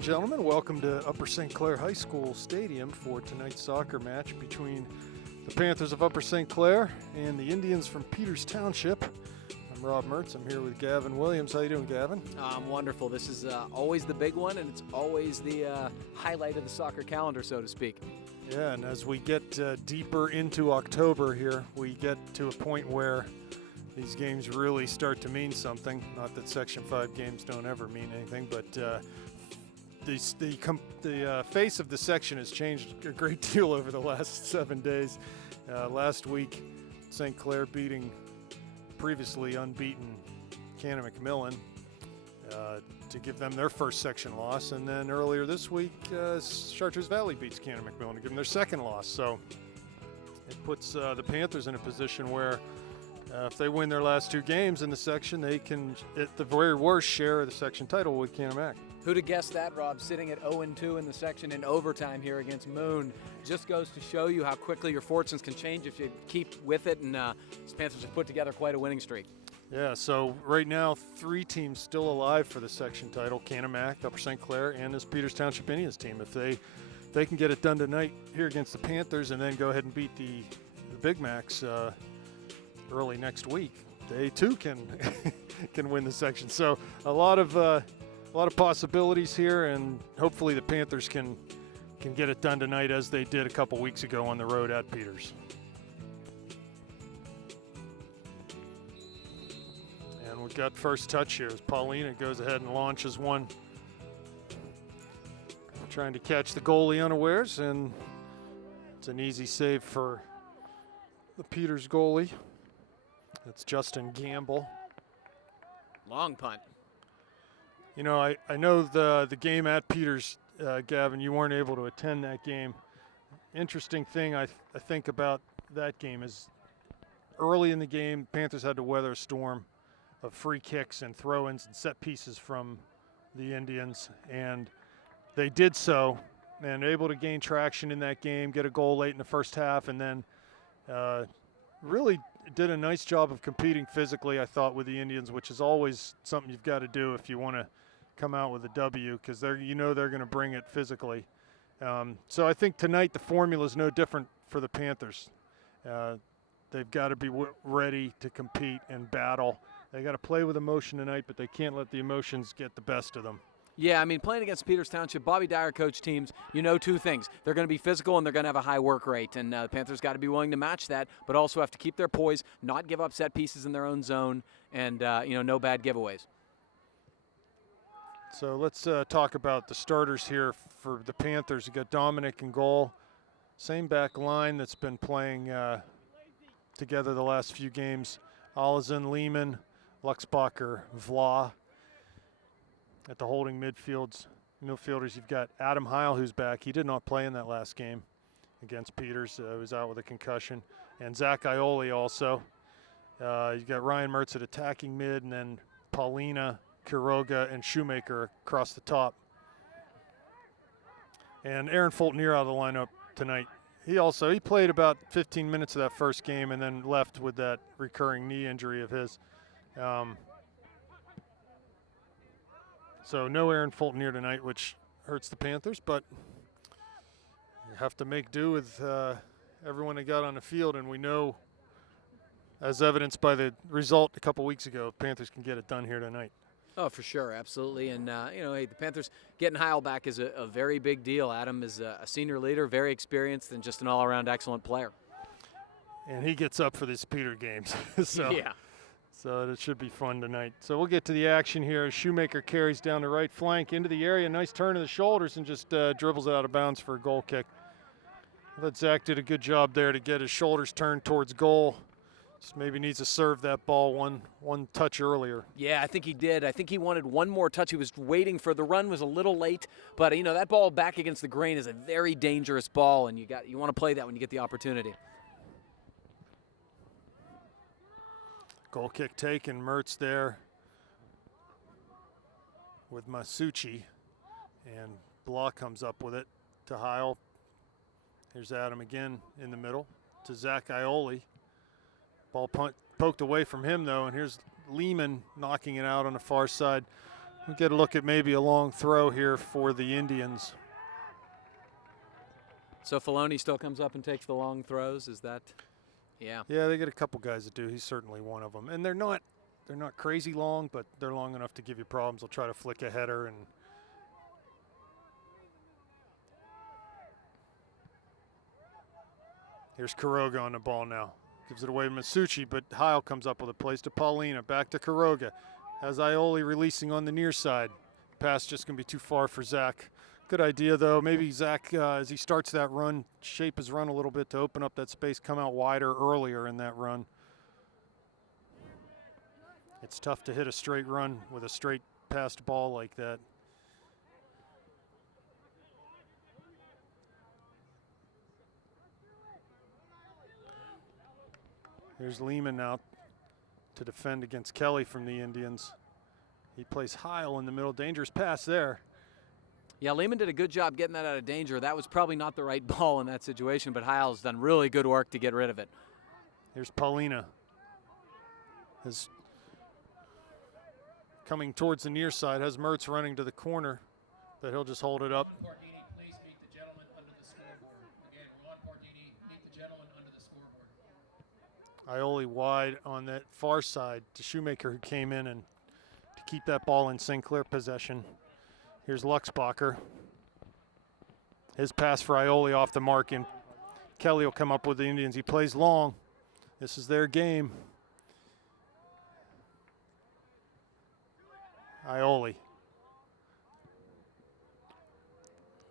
and gentlemen, welcome to Upper St. Clair High School Stadium for tonight's soccer match between the Panthers of Upper St. Clair and the Indians from Peters Township. I'm Rob Mertz. I'm here with Gavin Williams. How you doing, Gavin? I'm wonderful. This is always the big one, and it's always the highlight of the soccer calendar, so to speak. Yeah, and as we get deeper into October here, we get to a point where these games really start to mean something. Not that Section 5 games don't ever mean anything, but the face of the section has changed a great deal over the last 7 days. Last week, St. Clair beating previously unbeaten Cannon-McMillan to give them their first section loss. And then earlier this week, Chartreuse Valley beats Cannon-McMillan to give them their second loss. So it puts the Panthers in a position where if they win their last two games in the section, they can, at the very worst, share the section title with Cannon-Mac. Who'd have guessed that, Rob? Sitting at 0-2 in the section in overtime here against Moon. Just goes to show you how quickly your fortunes can change if you keep with it, and the Panthers have put together quite a winning streak. Yeah, so right now, three teams still alive for the section title: Cannon-Mac, Upper St. Clair, and this Peters Township Indians team. If they can get it done tonight here against the Panthers and then go ahead and beat the Big Macs early next week, they too can can win the section. So a lot of possibilities here, and hopefully the Panthers can get it done tonight as they did a couple weeks ago on the road at Peters. And we've got first touch here as Paulina goes ahead and launches one, trying to catch the goalie unawares, and it's an easy save for the Peters goalie. That's Justin Gamble. Long punt. You know, I know the game at Peters, Gavin, you weren't able to attend that game. Interesting thing I think about that game is early in the game, Panthers had to weather a storm of free kicks and throw-ins and set pieces from the Indians, and they did so and able to gain traction in that game, get a goal late in the first half, and then really did a nice job of competing physically, I thought, with the Indians, which is always something you've got to do if you want to come out with a W, because they're going to bring it physically. So I think tonight the formula is no different for the Panthers. They've got to be ready to compete and battle. They got to play with emotion tonight, but they can't let the emotions get the best of them. Yeah, I mean, playing against Peters Township, Bobby Dyer coach teams, you know two things. They're going to be physical and they're going to have a high work rate. And the Panthers got to be willing to match that, but also have to keep their poise, not give up set pieces in their own zone, and, no bad giveaways. So let's talk about the starters here for the Panthers. You got Dominic in goal. Same back line that's been playing together the last few games. Allison, Lehman, Luxbacher, Vla. At the holding midfielders, you've got Adam Heil, who's back. He did not play in that last game against Peters. He was out with a concussion. And Zach Ioli also. You've got Ryan Mertz at attacking mid, and then Paulina, Quiroga, and Shoemaker across the top. And Aaron Fultonier out of the lineup tonight. He played about 15 minutes of that first game and then left with that recurring knee injury of his. So no Aaron Fultonier tonight, which hurts the Panthers, but you have to make do with everyone they got on the field, and we know, as evidenced by the result a couple weeks ago, Panthers can get it done here tonight. Oh, for sure, absolutely. And, hey, the Panthers getting Heil back is a very big deal. Adam is a senior leader, very experienced, and just an all-around excellent player. And he gets up for these Peter games. Yeah. So it should be fun tonight. So we'll get to the action here. Shoemaker carries down the right flank into the area. Nice turn of the shoulders and just dribbles it out of bounds for a goal kick. I thought Zach did a good job there to get his shoulders turned towards goal. Just maybe needs to serve that ball one touch earlier. Yeah, I think he did. I think he wanted one more touch. He was waiting for the run, was a little late. But, that ball back against the grain is a very dangerous ball, and you want to play that when you get the opportunity. Goal kick taken, Mertz there with Masucci, and Block comes up with it to Heil. Here's Adam again in the middle to Zach Ioli. Ball poked away from him, though, and here's Lehman knocking it out on the far side. We'll get a look at maybe a long throw here for the Indians. So Filoni still comes up and takes the long throws. Is that? Yeah. Yeah, they get a couple guys that do. He's certainly one of them. And they're not crazy long, but they're long enough to give you problems. They'll try to flick a header and here's Quiroga on the ball now. Gives it away to Masucci, but Heil comes up with a place to Paulina. Back to Quiroga. Has Aioli releasing on the near side. Pass just going to be too far for Zach. Good idea, though. Maybe Zach, as he starts that run, shape his run a little bit to open up that space, come out wider earlier in that run. It's tough to hit a straight run with a straight passed ball like that. Here's Lehman now to defend against Kelly from the Indians. He plays Heil in the middle. Dangerous pass there. Yeah, Lehman did a good job getting that out of danger. That was probably not the right ball in that situation, but Heil's done really good work to get rid of it. Here's Paulina. Coming towards the near side, has Mertz running to the corner, but he'll just hold it up. Please meet the gentleman under the scoreboard. Again, Ron Pardini, meet the gentleman under the scoreboard. Aioli wide on that far side to Shoemaker, who came in and to keep that ball in Sinclair possession. Here's Luxbacher. His pass for Aioli off the mark, and Kelly will come up with the Indians. He plays long. This is their game. Aioli.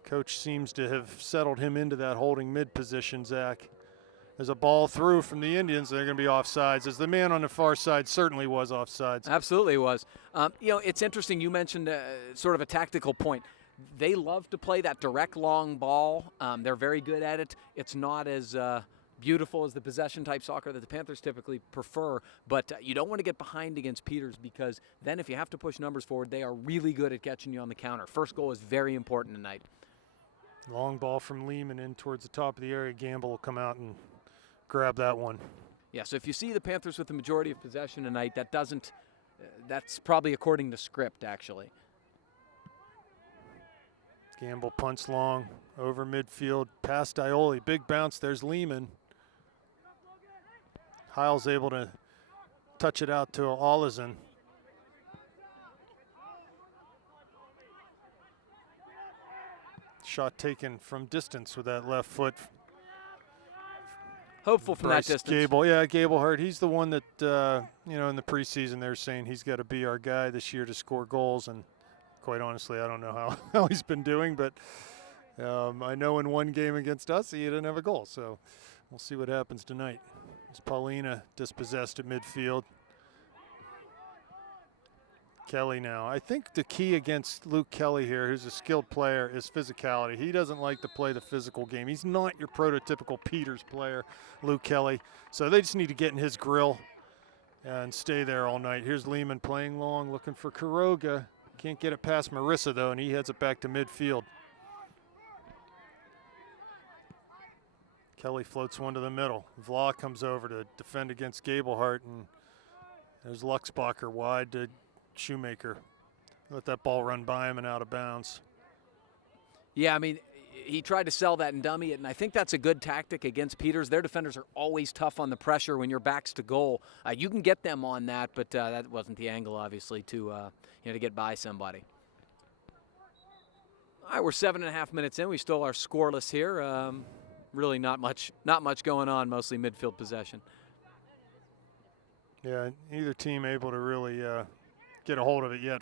Coach seems to have settled him into that holding mid position, Zach. There's a ball through from the Indians. They're going to be offsides, as the man on the far side certainly was offsides. Absolutely was. You know, it's interesting. You mentioned sort of a tactical point. They love to play that direct long ball. They're very good at it. It's not as beautiful as the possession type soccer that the Panthers typically prefer, but you don't want to get behind against Peters, because then if you have to push numbers forward, they are really good at catching you on the counter. First goal is very important tonight. Long ball from Lehman in towards the top of the area. Gamble will come out and grab that one. Yeah, so if you see the Panthers with the majority of possession tonight, that's probably according to script, actually. Gamble punts long over midfield past Aioli. Big bounce. There's Lehman. Heil's able to touch it out to Olesen. Shot taken from distance with that left foot. Hopeful from Bryce that distance. Gable, yeah, Gablehart. He's the one that, you know, in the preseason they're saying he's got to be our guy this year to score goals. And quite honestly, I don't know how he's been doing, but I know in one game against us he didn't have a goal. So we'll see what happens tonight. As Paulina dispossessed at midfield. Kelly now. I think the key against Luke Kelly here, who's a skilled player, is physicality. He doesn't like to play the physical game. He's not your prototypical Peters player, Luke Kelly. So they just need to get in his grill and stay there all night. Here's Lehman playing long, looking for Quiroga. Can't get it past Marissa, though, and he heads it back to midfield. Kelly floats one to the middle. Vla comes over to defend against Gablehart, and there's Luxbacher wide to Shoemaker. Let that ball run by him and out of bounds. Yeah, I mean, he tried to sell that and dummy it, and I think that's a good tactic against Peters. Their defenders are always tough on the pressure when your back's to goal. You can get them on that, but that wasn't the angle, obviously, to to get by somebody. All right, we're 7.5 minutes in. We still are scoreless here. Really not much going on. Mostly midfield possession. Yeah, neither team able to really get a hold of it yet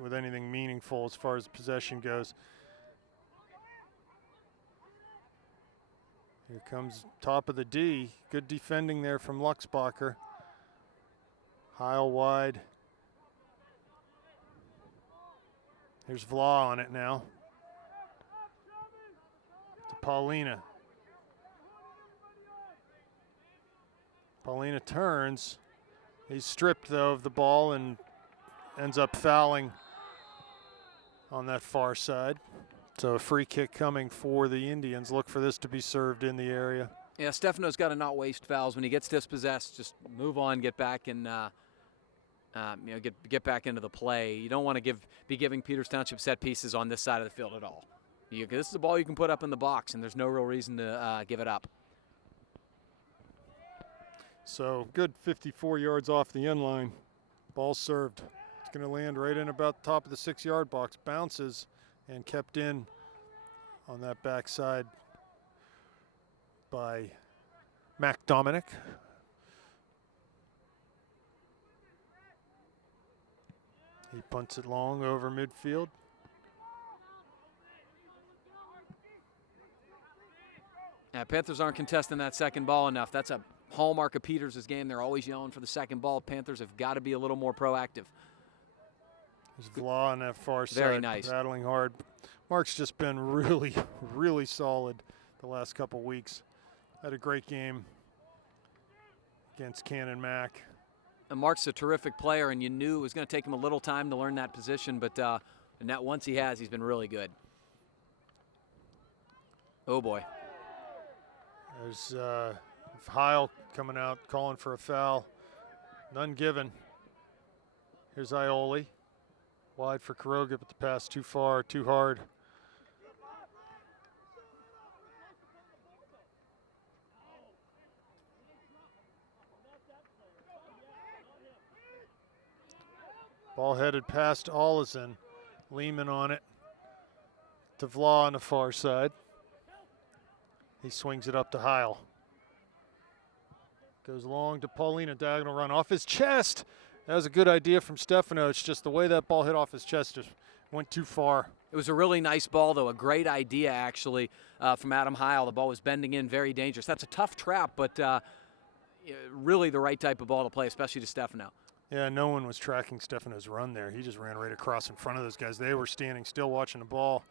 with anything meaningful as far as possession goes. Here comes top of the D. Good defending there from Luxbacher. Heil wide. Here's Vla on it now. To Paulina. Paulina turns. He's stripped, though, of the ball and ends up fouling on that far side. So a free kick coming for the Indians. Look for this to be served in the area. Yeah, Stefano's got to not waste fouls. When he gets dispossessed, just move on, get back, and get back into the play. You don't want to be giving Peters Township set pieces on this side of the field at all. This is a ball you can put up in the box, and there's no real reason to give it up. So good 54 yards off the end line. Ball served. It's going to land right in about the top of the 6-yard box. Bounces and kept in on that backside by Mac Dominic. He punts it long over midfield. Yeah, Panthers aren't contesting that second ball enough. That's a hallmark of Peters' game. They're always yelling for the second ball. Panthers have got to be a little more proactive. There's Vla on that far side. Very nice. Battling hard. Mark's just been really, really solid the last couple weeks. Had a great game against Cannon Mac. And Mark's a terrific player, and you knew it was going to take him a little time to learn that position, but once he has, he's been really good. Oh, boy. There's Heil coming out, calling for a foul. None given. Here's Ioli. Wide for Kuroga, but the pass too far, too hard. Ball headed past Olison. Lehman on it. To Vla on the far side. He swings it up to Heil. Goes long to Paulina, diagonal run off his chest. That was a good idea from Stefano. It's just the way that ball hit off his chest just went too far. It was a really nice ball, though. A great idea, actually, from Adam Heil. The ball was bending in, very dangerous. That's a tough trap, but really the right type of ball to play, especially to Stefano. Yeah, no one was tracking Stefano's run there. He just ran right across in front of those guys. They were standing still watching the ball.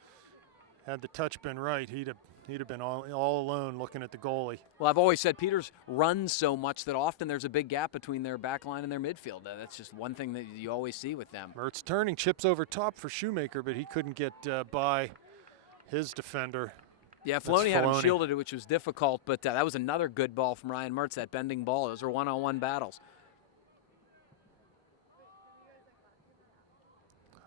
Had the touch been right, he'd have been all alone looking at the goalie. Well, I've always said Peters runs so much that often there's a big gap between their back line and their midfield. That's just one thing that you always see with them. Mertz turning, chips over top for Shoemaker, but he couldn't get by his defender. Yeah, Filoni had him shielded, which was difficult, but that was another good ball from Ryan Mertz, that bending ball. Those were one-on-one battles.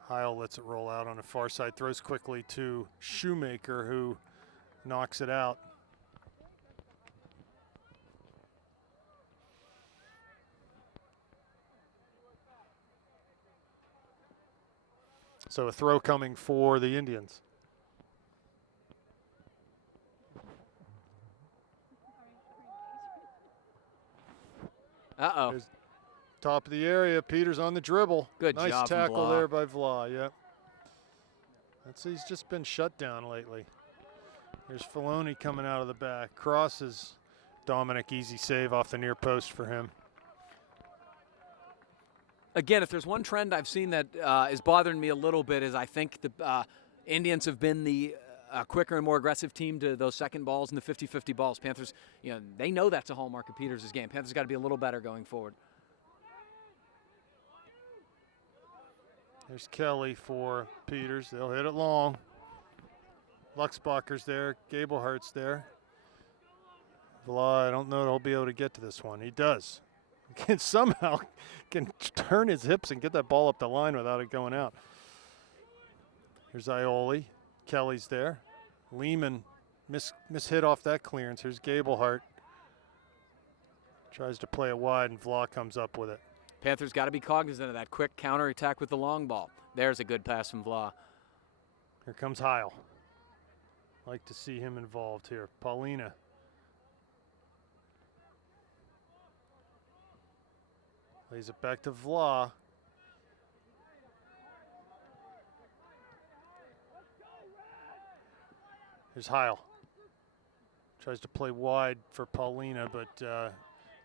Heil lets it roll out on the far side, throws quickly to Shoemaker, who knocks it out. So a throw coming for the Indians. Uh-oh. There's top of the area, Peters on the dribble. Good nice job from tackle Vla. there by Vla, yep. He's just been shut down lately. There's Filoni coming out of the back. Crosses Dominic, easy save off the near post for him. Again, if there's one trend I've seen that is bothering me a little bit is I think the Indians have been the quicker and more aggressive team to those second balls and the 50-50 balls. Panthers, they know that's a hallmark of Peters' game. Panthers got to be a little better going forward. There's Kelly for Peters. They'll hit it long. Luxbacher's there. Gablehart's there. Vla, I don't know if he'll be able to get to this one. He does. He can somehow turn his hips and get that ball up the line without it going out. Here's Ioli. Kelly's there. Lehman mishit off that clearance. Here's Gablehart. Tries to play it wide, and Vla comes up with it. Panthers got to be cognizant of that quick counterattack with the long ball. There's a good pass from Vla. Here comes Heil. Like to see him involved here. Paulina. Lays it back to Vla. Here's Heil. Tries to play wide for Paulina, but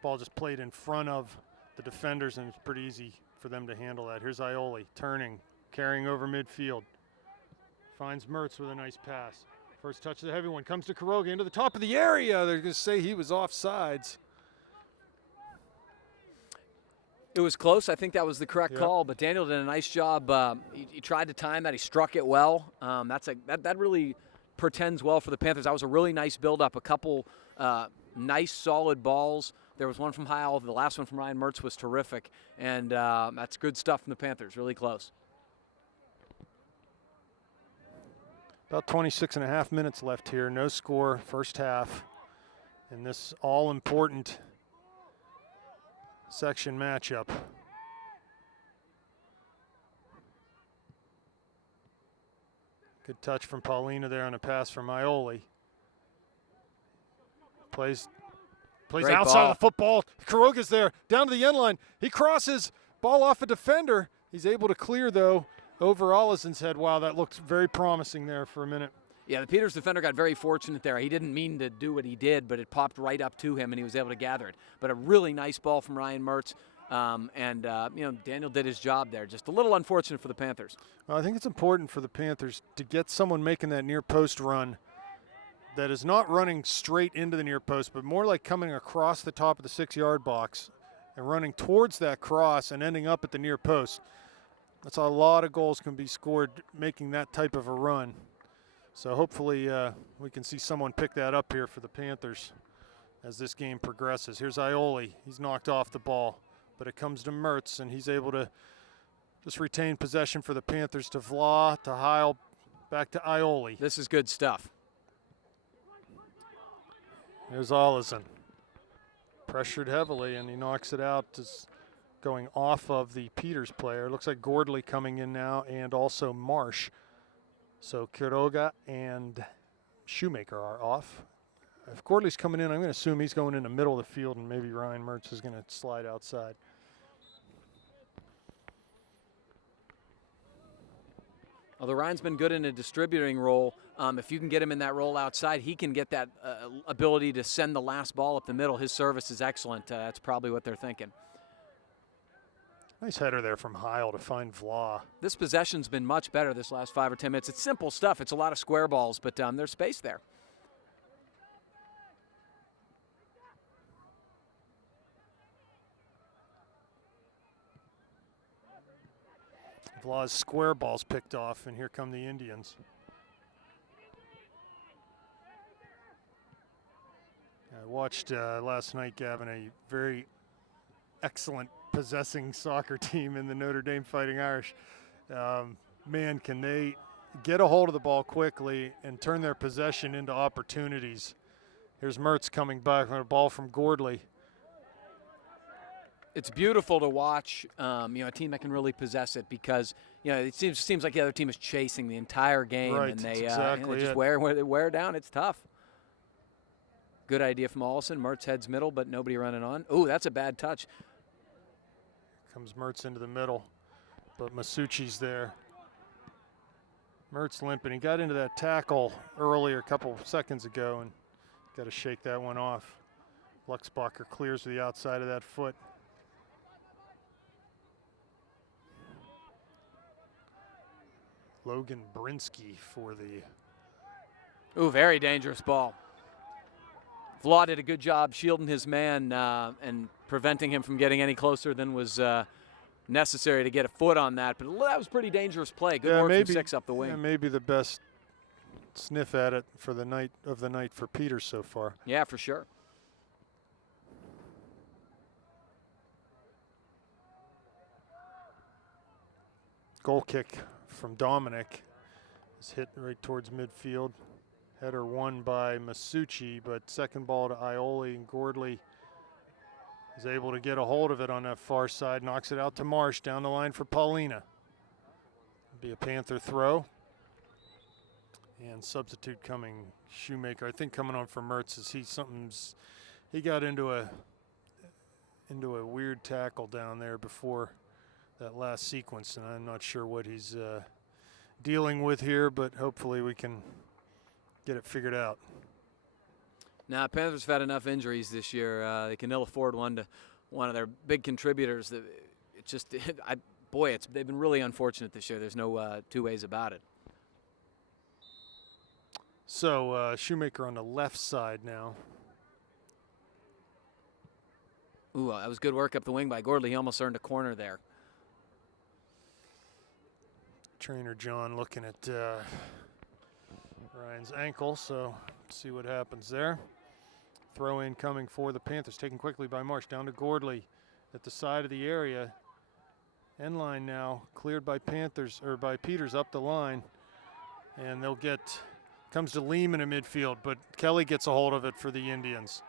ball just played in front of the defenders, and it's pretty easy for them to handle that. Here's Ioli turning, carrying over midfield. Finds Mertz with a nice pass. First touch of the heavy one comes to Kuroga into the top of the area. They're going to say he was offsides. It was close. I think that was the correct call, but Daniel did a nice job. He tried to time that. He struck it well. That really portends well for the Panthers. That was a really nice build-up. A couple nice, solid balls. There was one from Heil. The last one from Ryan Mertz was terrific. And that's good stuff from the Panthers, really close. About 26.5 minutes left here. No score, first half. In this all-important section matchup. Good touch from Paulina there on a pass from Ioli. Plays Great outside ball. of the football. Quiroga's there, down to the end line. He crosses, ball off a defender. He's able to clear, though, over Ollison's head. Wow, that looks very promising there for a minute. Yeah, the Peters defender got very fortunate there. He didn't mean to do what he did, but it popped right up to him, and he was able to gather it. But a really nice ball from Ryan Mertz, Daniel did his job there. Just a little unfortunate for the Panthers. Well, I think it's important for the Panthers to get someone making that near post run that is not running straight into the near post, but more like coming across the top of the 6-yard box and running towards that cross and ending up at the near post. That's how a lot of goals can be scored making that type of a run. So hopefully we can see someone pick that up here for the Panthers as this game progresses. Here's Ioli. He's knocked off the ball, but it comes to Mertz, and he's able to just retain possession for the Panthers to Vla, to Heil, back to Ioli. This is good stuff. There's Ollison. Pressured heavily, and he knocks it out, just going off of the Peters player. Looks like Gordley coming in now, and also Marsh. So Quiroga and Shoemaker are off. If Gordley's coming in, I'm going to assume he's going in the middle of the field, and maybe Ryan Mertz is going to slide outside. Although Ryan's been good in a distributing role, if you can get him in that role outside, he can get that ability to send the last ball up the middle. His service is excellent. That's probably what they're thinking. Nice header there from Heil to find Vla. This possession's been much better this last 5 or 10 minutes. It's simple stuff. It's a lot of square balls, but there's space there. Vla's square ball's picked off, and here come the Indians. I watched last night, Gavin, a very excellent possessing soccer team in the Notre Dame Fighting Irish. Man, can they get a hold of the ball quickly and turn their possession into opportunities. Here's Mertz coming back on a ball from Gordley. It's beautiful to watch, a team that can really possess it, because it seems like the other team is chasing the entire game, right, and they exactly just wear down. It's tough. Good idea from Ollison. Mertz heads middle, but nobody running on. Ooh, that's a bad touch. Comes Mertz into the middle, but Masucci's there. Mertz limping. He got into that tackle earlier a couple seconds ago and got to shake that one off. Luxbacher clears to the outside of that foot. Logan Brinsky for the... Ooh, very dangerous ball. Vla did a good job shielding his man and preventing him from getting any closer than was necessary to get a foot on that. But that was pretty dangerous play. Good work from 6 up the wing. Yeah, maybe the best sniff at it for the night for Peters so far. Yeah, for sure. Goal kick from Dominic is hit right towards midfield. Header won by Masucci, but second ball to Ioli, and Gordley is able to get a hold of it on that far side, knocks it out to Marsh, down the line for Paulina. Be a Panther throw. And substitute coming, Shoemaker. I think coming on for Mertz is he got into a weird tackle down there before that last sequence, and I'm not sure what he's dealing with here, but hopefully we can get it figured out. Now, Panthers have had enough injuries this year. They can ill afford one of their big contributors. It's just, they've been really unfortunate this year. There's no two ways about it. So Shoemaker on the left side now. Ooh, that was good work up the wing by Gordley. He almost earned a corner there. Trainer John looking at Ryan's ankle, so see what happens there. Throw in coming for the Panthers, taken quickly by Marsh, down to Gordley at the side of the area. End line now cleared by Panthers, or by Peters up the line. And they'll get, comes to Lehman in midfield, but Kelly gets a hold of it for the Indians.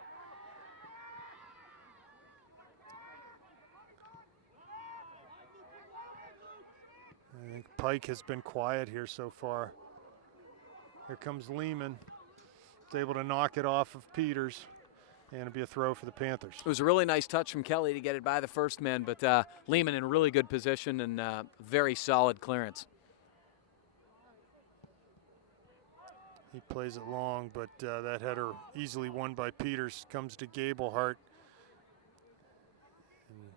I think Pike has been quiet here so far. Here comes Lehman. He's able to knock it off of Peters, and it'll be a throw for the Panthers. It was a really nice touch from Kelly to get it by the first man, but Lehman in really good position and very solid clearance. He plays it long, but that header easily won by Peters. Comes to Gablehart. And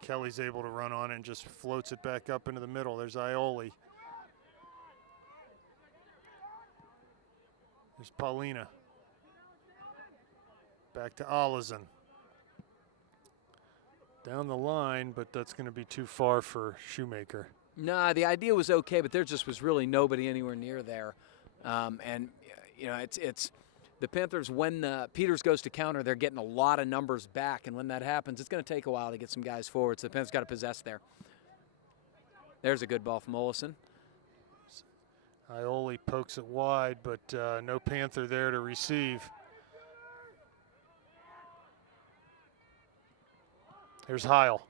Kelly's able to run on it and just floats it back up into the middle. There's Ioli. There's Paulina. Back to Olison. Down the line, but that's going to be too far for Shoemaker. Nah, the idea was okay, but there just was really nobody anywhere near there. And, you know, it's the Panthers, when Peters goes to counter, they're getting a lot of numbers back. And when that happens, it's going to take a while to get some guys forward. So the Panthers got to possess there. There's a good ball from Olison. Ioli pokes it wide, but no Panther there to receive. Here's Heil.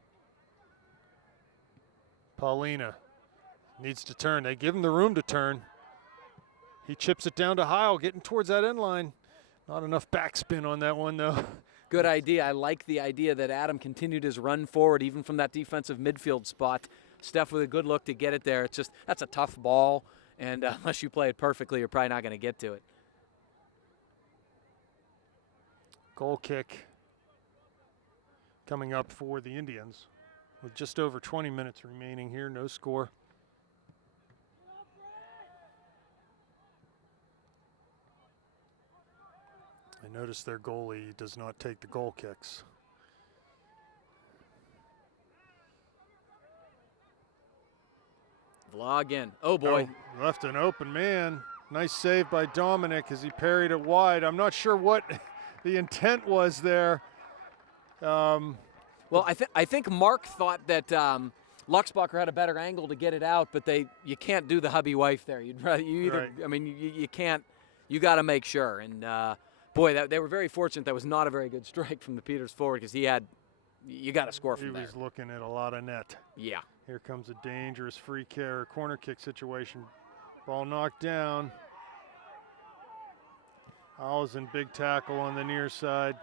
Paulina needs to turn. They give him the room to turn. He chips it down to Heil, getting towards that end line. Not enough backspin on that one, though. Good idea. I like the idea that Adam continued his run forward, even from that defensive midfield spot. Steph with a good look to get it there. It's just, that's a tough ball, and unless you play it perfectly, you're probably not going to get to it. Goal kick coming up for the Indians with just over 20 minutes remaining here. No score. I noticed their goalie does not take the goal kicks. Vlog in. Oh, boy. Oh, left an open man. Nice save by Dominic as he parried it wide. I'm not sure what the intent was there. Well, I think Mark thought that Luxbacher had a better angle to get it out, but you can't do the hubby wife there. Right. I mean, you can't. You got to make sure. And boy, they were very fortunate. That was not a very good strike from the Peters forward because you got to score from there. He was looking at a lot of net. Yeah. Here comes a dangerous free kick or corner kick situation. Ball knocked down. Allison big tackle on the near side.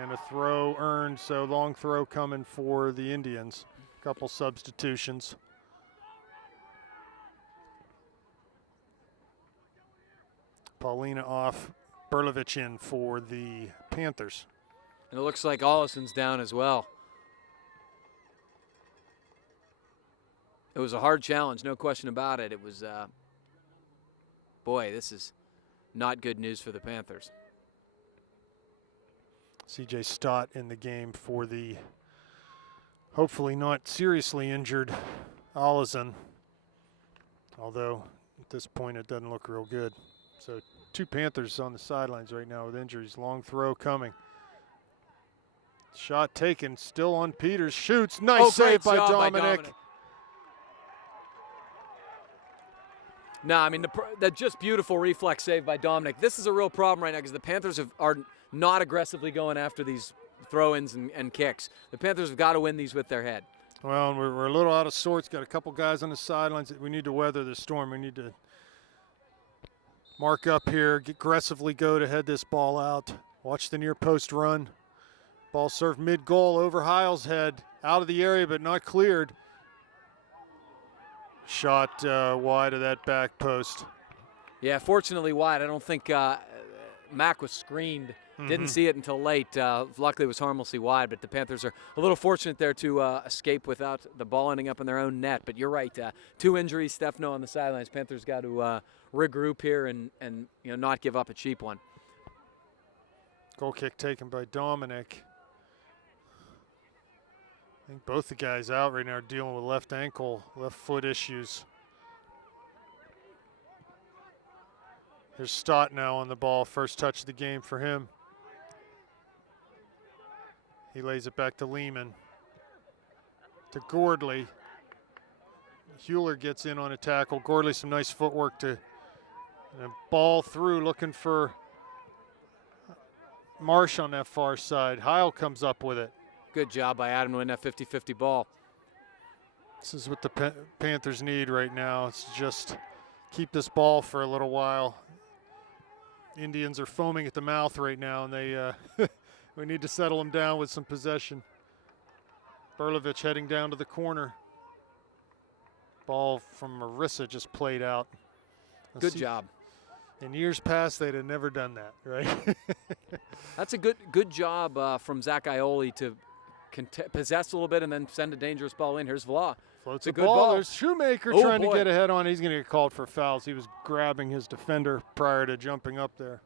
And a throw earned, so long throw coming for the Indians. Couple substitutions. Paulina off, Berlovich in for the Panthers. And it looks like Ollison's down as well. It was a hard challenge, no question about it. It was, boy, this is not good news for the Panthers. CJ Stott in the game for the hopefully not seriously injured Olison. Although at this point it doesn't look real good. So two Panthers on the sidelines right now with injuries. Long throw coming. Shot taken, still on Peters. Shoots, nice save by Dominic. No, I mean, that just beautiful reflex save by Dominic. This is a real problem right now because the Panthers are not aggressively going after these throw-ins and kicks. The Panthers have got to win these with their head. Well, we're a little out of sorts. Got a couple guys on the sidelines. We need to weather the storm. We need to mark up here, aggressively go to head this ball out. Watch the near post run. Ball served mid-goal over Heil's head. Out of the area, but not cleared. Shot wide of that back post. Yeah, fortunately wide. I don't think Mack was screened. Didn't see it until late. Luckily, it was harmlessly wide, but the Panthers are a little fortunate there to escape without the ball ending up in their own net. But you're right, two injuries, Stefano on the sidelines. Panthers got to regroup here and not give up a cheap one. Goal kick taken by Dominic. I think both the guys out right now are dealing with left ankle, left foot issues. Here's Stott now on the ball. First touch of the game for him. He lays it back to Lehman. To Gordley. Hewler gets in on a tackle. Gordley, some nice footwork to and a ball through, looking for Marsh on that far side. Heil comes up with it. Good job by Adam to win that 50-50 ball. This is what the Panthers need right now. It's just keep this ball for a little while. Indians are foaming at the mouth right now, and they we need to settle them down with some possession. Berlovich heading down to the corner. Ball from Marissa just played out. Good job. In years past, they'd have never done that, right? That's a good job from Zach Ioli to possess a little bit and then send a dangerous ball in. Here's Vla. Floats a a good ball. ball. There's Shoemaker Oh, trying boy. to get ahead on. He's going to get called for fouls. He was grabbing his defender prior to jumping up there.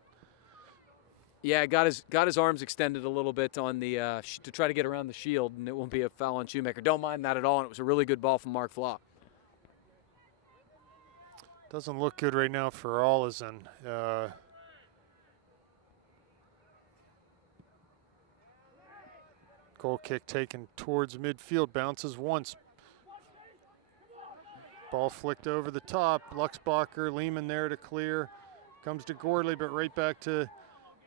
Yeah, got his arms extended a little bit on the to try to get around the shield, and it won't be a foul on Shoemaker. Don't mind that at all, and it was a really good ball from Mark Vla. Doesn't look good right now for Allison. Goal kick taken towards midfield, bounces once. Ball flicked over the top. Luxbacher, Lehman there to clear. Comes to Gordley, but right back to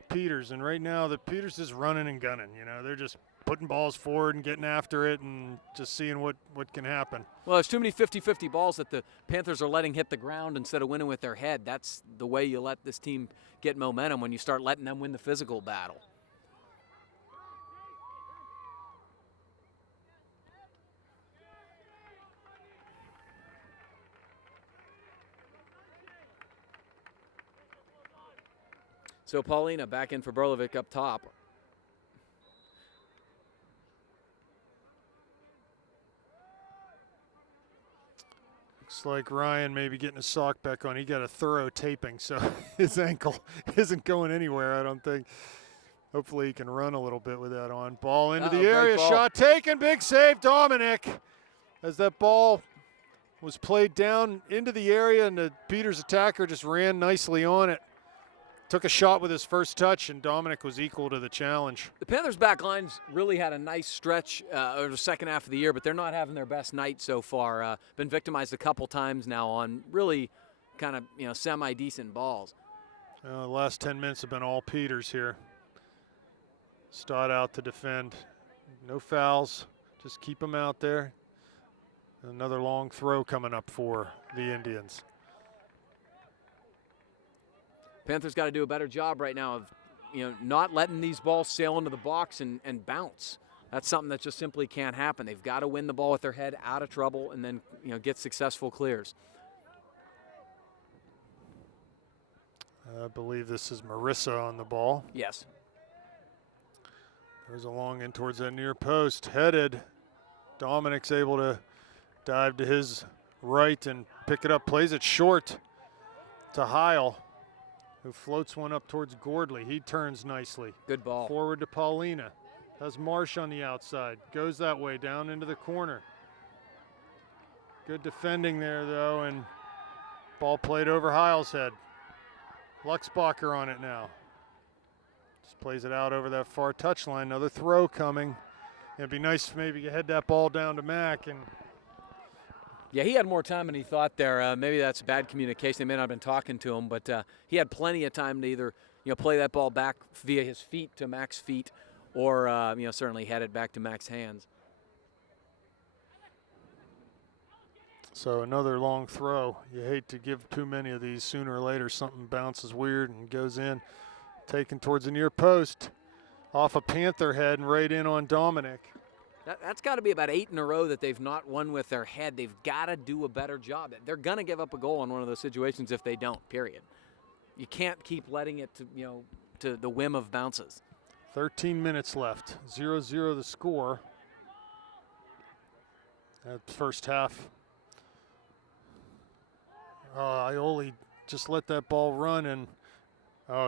Peters. And right now, the Peters is running and gunning. You know, they're just putting balls forward and getting after it and just seeing what can happen. Well, there's too many 50-50 balls that the Panthers are letting hit the ground instead of winning with their head. That's the way you let this team get momentum, when you start letting them win the physical battle. So Paulina back in for Berlovic up top. Looks like Ryan may be getting his sock back on. He got a thorough taping, so his ankle isn't going anywhere, I don't think. Hopefully he can run a little bit with that on. Ball into the great area, ball. shot taken, big save, Dominic. As that ball was played down into the area and the Peters attacker just ran nicely on it. Took a shot with his first touch, and Dominic was equal to the challenge. The Panthers' back lines really had a nice stretch over the second half of the year, but they're not having their best night so far. Been victimized a couple times now on really kind of semi-decent balls. The last 10 minutes have been all Peters here. Stott out to defend. No fouls, just keep them out there. Another long throw coming up for the Indians. Panthers got to do a better job right now of, not letting these balls sail into the box and bounce. That's something that just simply can't happen. They've got to win the ball with their head out of trouble and then, get successful clears. I believe this is Marissa on the ball. Yes. There's a long in towards that near post. Headed. Dominic's able to dive to his right and pick it up. Plays it short to Heil, who floats one up towards Gordley. He turns nicely. Good ball. Forward to Paulina. Has Marsh on the outside. Goes that way, down into the corner. Good defending there, though, and ball played over Heil's head. Luxbacher on it now. Just plays it out over that far touchline. Another throw coming. It'd be nice if maybe you head that ball down to Mack. And Yeah, he had more time than he thought there. Maybe that's bad communication. They may not have been talking to him, but he had plenty of time to either play that ball back via his feet to Mack's feet, or certainly head it back to Mack's hands. so another long throw. You hate to give too many of these. Sooner or later something bounces weird and goes in. Taken towards the near post. Off a Panther head and right in on Dominic. That's got to be about 8 in a row that they've not won with their head. They've got to do a better job. They're going to give up a goal in one of those situations if they don't, period. You can't keep letting it to the whim of bounces. 13 minutes left. 0-0 the score. That first half. Ioli just let that ball run, and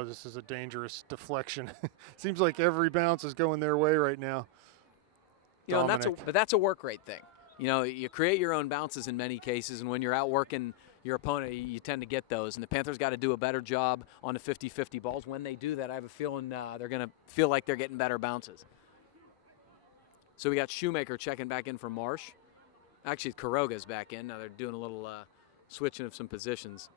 this is a dangerous deflection. Seems like every bounce is going their way right now. And that's a work rate thing. You create your own bounces in many cases, and when you're out working your opponent, you tend to get those. And the Panthers got to do a better job on the 50-50 balls. When they do that, I have a feeling they're going to feel like they're getting better bounces. So we got Shoemaker checking back in for Marsh. Actually, Kuroga's back in. Now they're doing a little switching of some positions.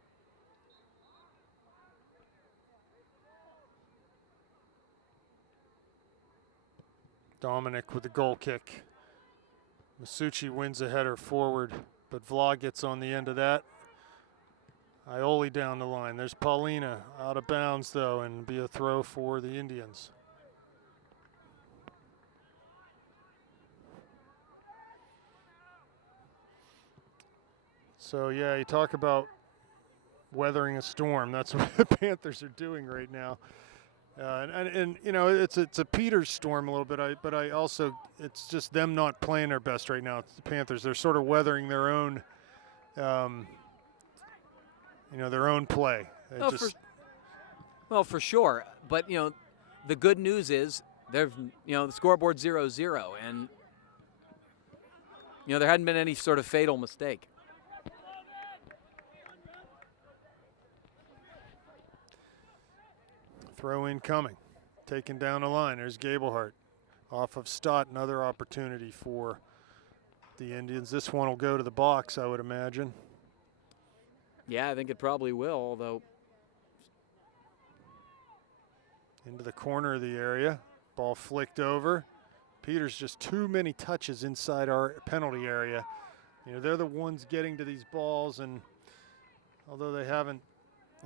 Dominic with the goal kick. Masucci wins a header forward, but Vlad gets on the end of that. Ioli down the line. There's Paulina out of bounds, though, and be a throw for the Indians. So, yeah, you talk about weathering a storm. That's what the Panthers are doing right now. And you know, it's a Peters storm a little bit, but I also, it's just them not playing their best right now. It's the Panthers. They're sort of weathering their own, you know, their own play. Well, for sure. But, you know, the good news is the scoreboard's 0-0, and, you know, there hadn't been any sort of fatal mistake. Throw in coming. Taken down the line. There's Gablehart. Off of Stott, another opportunity for the Indians. This one will go to the box, I would imagine. Yeah, I think it probably will, although. Into the corner of the area. Ball flicked over. Peters just too many touches inside our penalty area. You know, they're the ones getting to these balls, and although they haven't,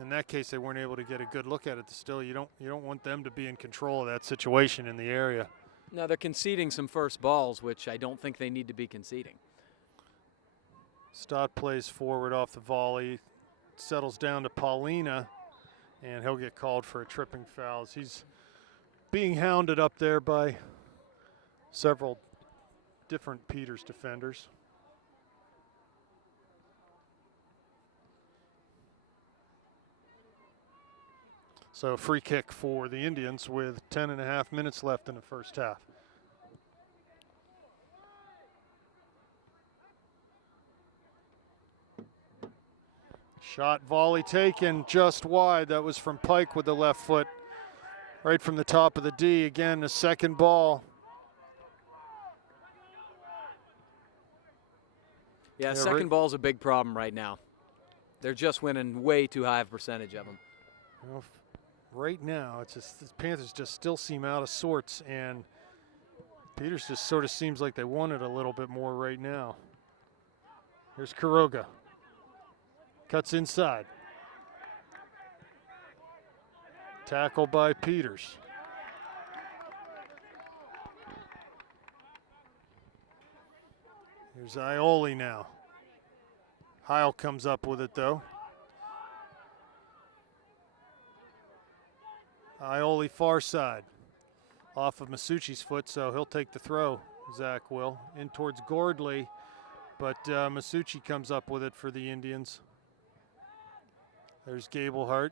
in that case, they weren't able to get a good look at it. Still, you don't want them to be in control of that situation in the area. No, they're conceding some first balls, which I don't think they need to be conceding. Stott plays forward off the volley, settles down to Paulina, and he'll get called for a tripping foul. He's being hounded up there by several different Peters defenders. So free kick for the Indians with 10.5 minutes left in the first half. Shot volley taken just wide. That was from Pike with the left foot. Right from the top of the D. Again, the second ball. Yeah, second ball's a big problem right now. They're just winning way too high of a percentage of them. Well, right now, it's just the Panthers just still seem out of sorts, and Peters just sort of seems like they want it a little bit more right now. Here's Kuroga. Cuts inside. Tackle by Peters. Here's Ioli now. Heil comes up with it, though. Ioli far side. Off of Masucci's foot, so he'll take the throw, Zach will. In towards Gordley, but Masucci comes up with it for the Indians. There's Gablehart.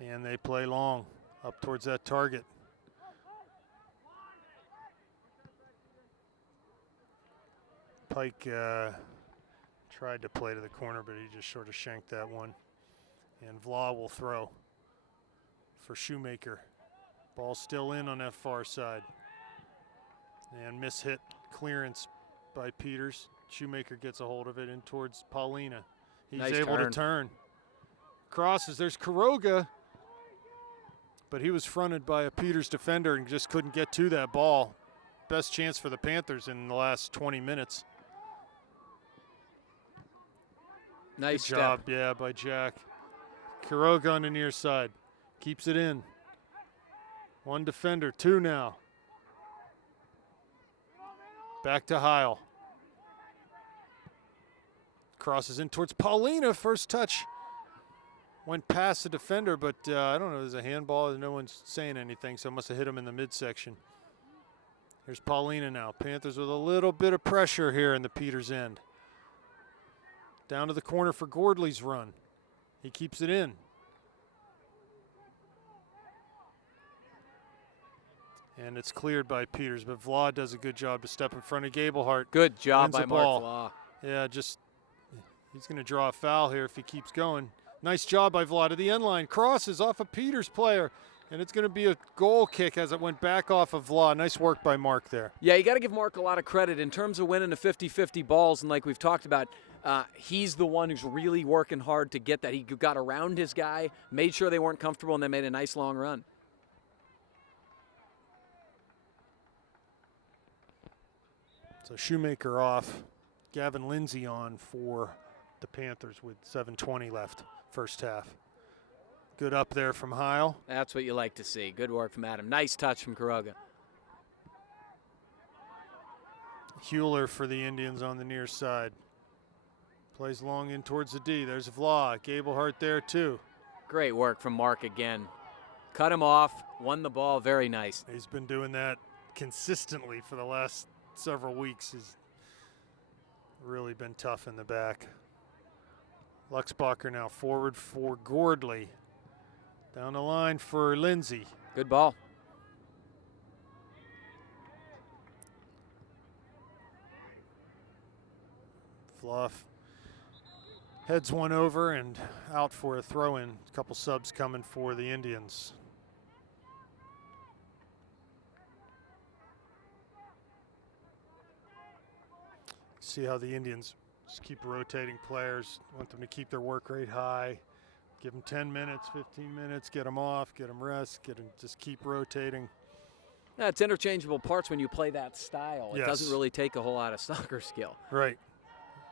And they play long up towards that target. Pike tried to play to the corner, but he just sort of shanked that one. And Vla will throw for Shoemaker. Ball still in on that far side. And mishit clearance by Peters. Shoemaker gets a hold of it in towards Paulina. He's nice able to turn. Crosses, there's Kuroga. But he was fronted by a Peters defender and just couldn't get to that ball. Best chance for the Panthers in the last 20 minutes. Nice Good job, yeah, by Jack. Kuroga on the near side. Keeps it in. One defender, two now. Back to Heil. Crosses in towards Paulina, first touch. Went past the defender, but I don't know, there's a handball. No one's saying anything, so it must have hit him in the midsection. Here's Paulina now. Panthers with a little bit of pressure here in the Peters end. Down to the corner for Gordley's run. He keeps it in. And it's cleared by Peters, but Vlad does a good job to step in front of Gablehart. Good job Wins by the Mark ball. Vlad. Yeah, just he's going to draw a foul here if he keeps going. Nice job by Vlad to the end line. Crosses off a Peters player, And it's going to be a goal kick as it went back off of Law. Nice work by Mark there. Yeah, you got to give Mark a lot of credit in terms of winning the 50-50 balls, and like we've talked about, he's the one who's really working hard to get that. He got around his guy, made sure they weren't comfortable, and they made a nice long run. So Shoemaker off, Gavin Lindsay on for the Panthers with 7:20 left, first half. Good up there from Heil. That's what you like to see. Good work from Adam. Nice touch from Kuroga. Hewler for the Indians on the near side. Plays long in towards the D. There's Vlah. Gablehart there too. Great work from Mark again. Cut him off, won the ball, very nice. He's been doing that consistently for the last several weeks. He's really been tough in the back. Luxbacher now forward for Gordley. Down the line for Lindsay. Good ball. Fluff heads one over and out for a throw-in. A couple subs coming for the Indians. See how the Indians just keep rotating players. Want them to keep their work rate high. Give them 10 minutes, 15 minutes, get them off, get them rest, just keep rotating. Yeah, it's interchangeable parts when you play that style. It Yes. doesn't really take a whole lot of soccer skill. Right.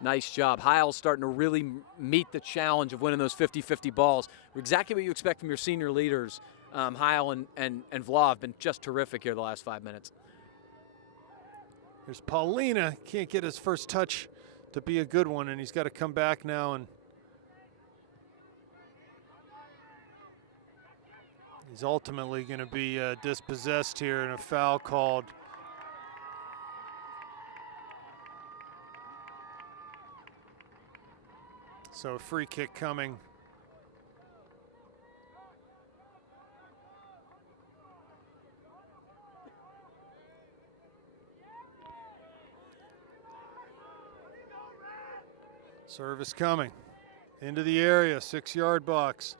Nice job. Heil's starting to really meet the challenge of winning those 50-50 balls. Exactly what you expect from your senior leaders. Heil and Vlah have been just terrific here the last 5 minutes. There's Paulina. Can't get his first touch to be a good one, and he's got to come back now and he's ultimately going to be dispossessed here and a foul called. So a free kick coming. Service coming into the area, 6-yard box.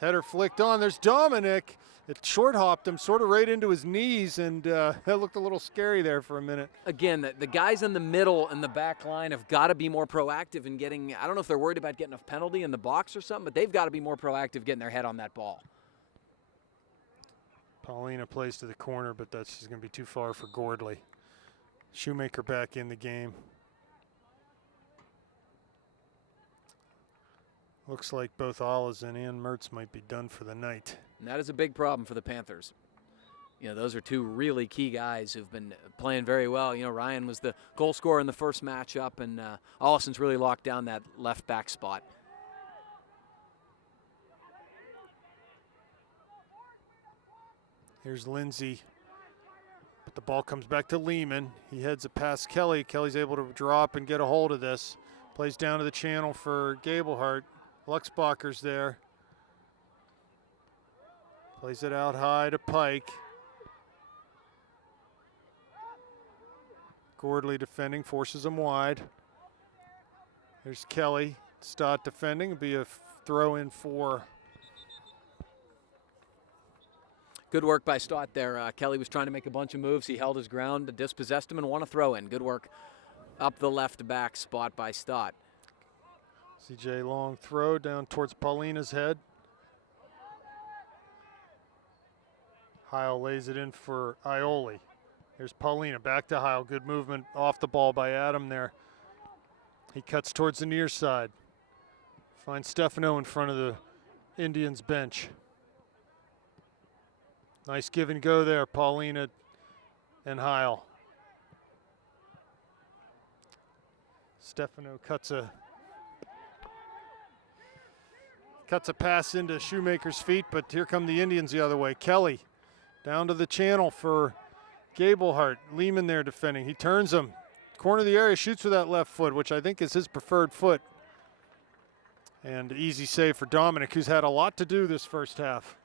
Header flicked on. There's Dominic. It short hopped him sort of right into his knees, and that looked a little scary there for a minute. Again, the guys in the middle and the back line have got to be more proactive in getting, I don't know if they're worried about getting a penalty in the box or something, but they've got to be more proactive getting their head on that ball. Paulina plays to the corner, but she's going to be too far for Gordley. Shoemaker back in the game. Looks like both Olesen and Mertz might be done for the night. And that is a big problem for the Panthers. You know, those are two really key guys who've been playing very well. You know, Ryan was the goal scorer in the first matchup, and Olesen's really locked down that left back spot. Here's Lindsay, but the ball comes back to Lehman. He heads it past Kelly. Kelly's able to drop and get a hold of this. Plays down to the channel for Gablehart. Luxbacher's there. Plays it out high to Pike. Gordley defending, forces him wide. There's Kelly. Stott defending. It'll be a throw in for. Good work by Stott there. Kelly was trying to make a bunch of moves. He held his ground, dispossessed him, and won a throw in. Good work up the left back spot by Stott. CJ long throw down towards Paulina's head. Heil lays it in for Ioli. There's Paulina back to Heil. Good movement off the ball by Adam there. He cuts towards the near side. Finds Stefano in front of the Indians bench. Nice give and go there, Paulina and Heil. Stefano cuts a pass into Shoemaker's feet, but here come the Indians the other way. Kelly down to the channel for Gablehart. Lehman there defending. He turns him. Corner of the area, shoots with that left foot, which I think is his preferred foot. And easy save for Dominic, who's had a lot to do this first half.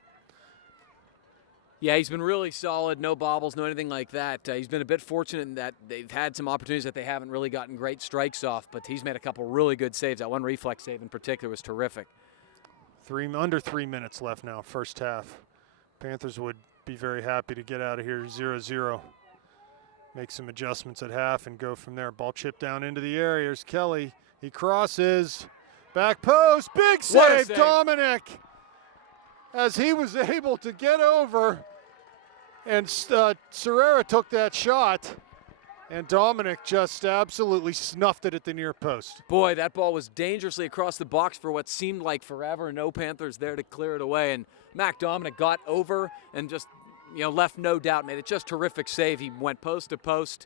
Yeah, he's been really solid. No bobbles, no anything like that. He's been a bit fortunate in that they've had some opportunities that they haven't really gotten great strikes off, but he's made a couple really good saves. That one reflex save in particular was terrific. Under 3 minutes left now, first half. Panthers would be very happy to get out of here 0-0. Make some adjustments at half and go from there. Ball chipped down into the area. Here's Kelly. He crosses. Back post. Big What a save, save. Dominic. As he was able to get over. And Serrera took that shot. And Dominic just absolutely snuffed it at the near post. Boy, that ball was dangerously across the box for what seemed like forever. No Panthers there to clear it away. And Mac Dominic got over and just, left no doubt. Made it just terrific save. He went post to post.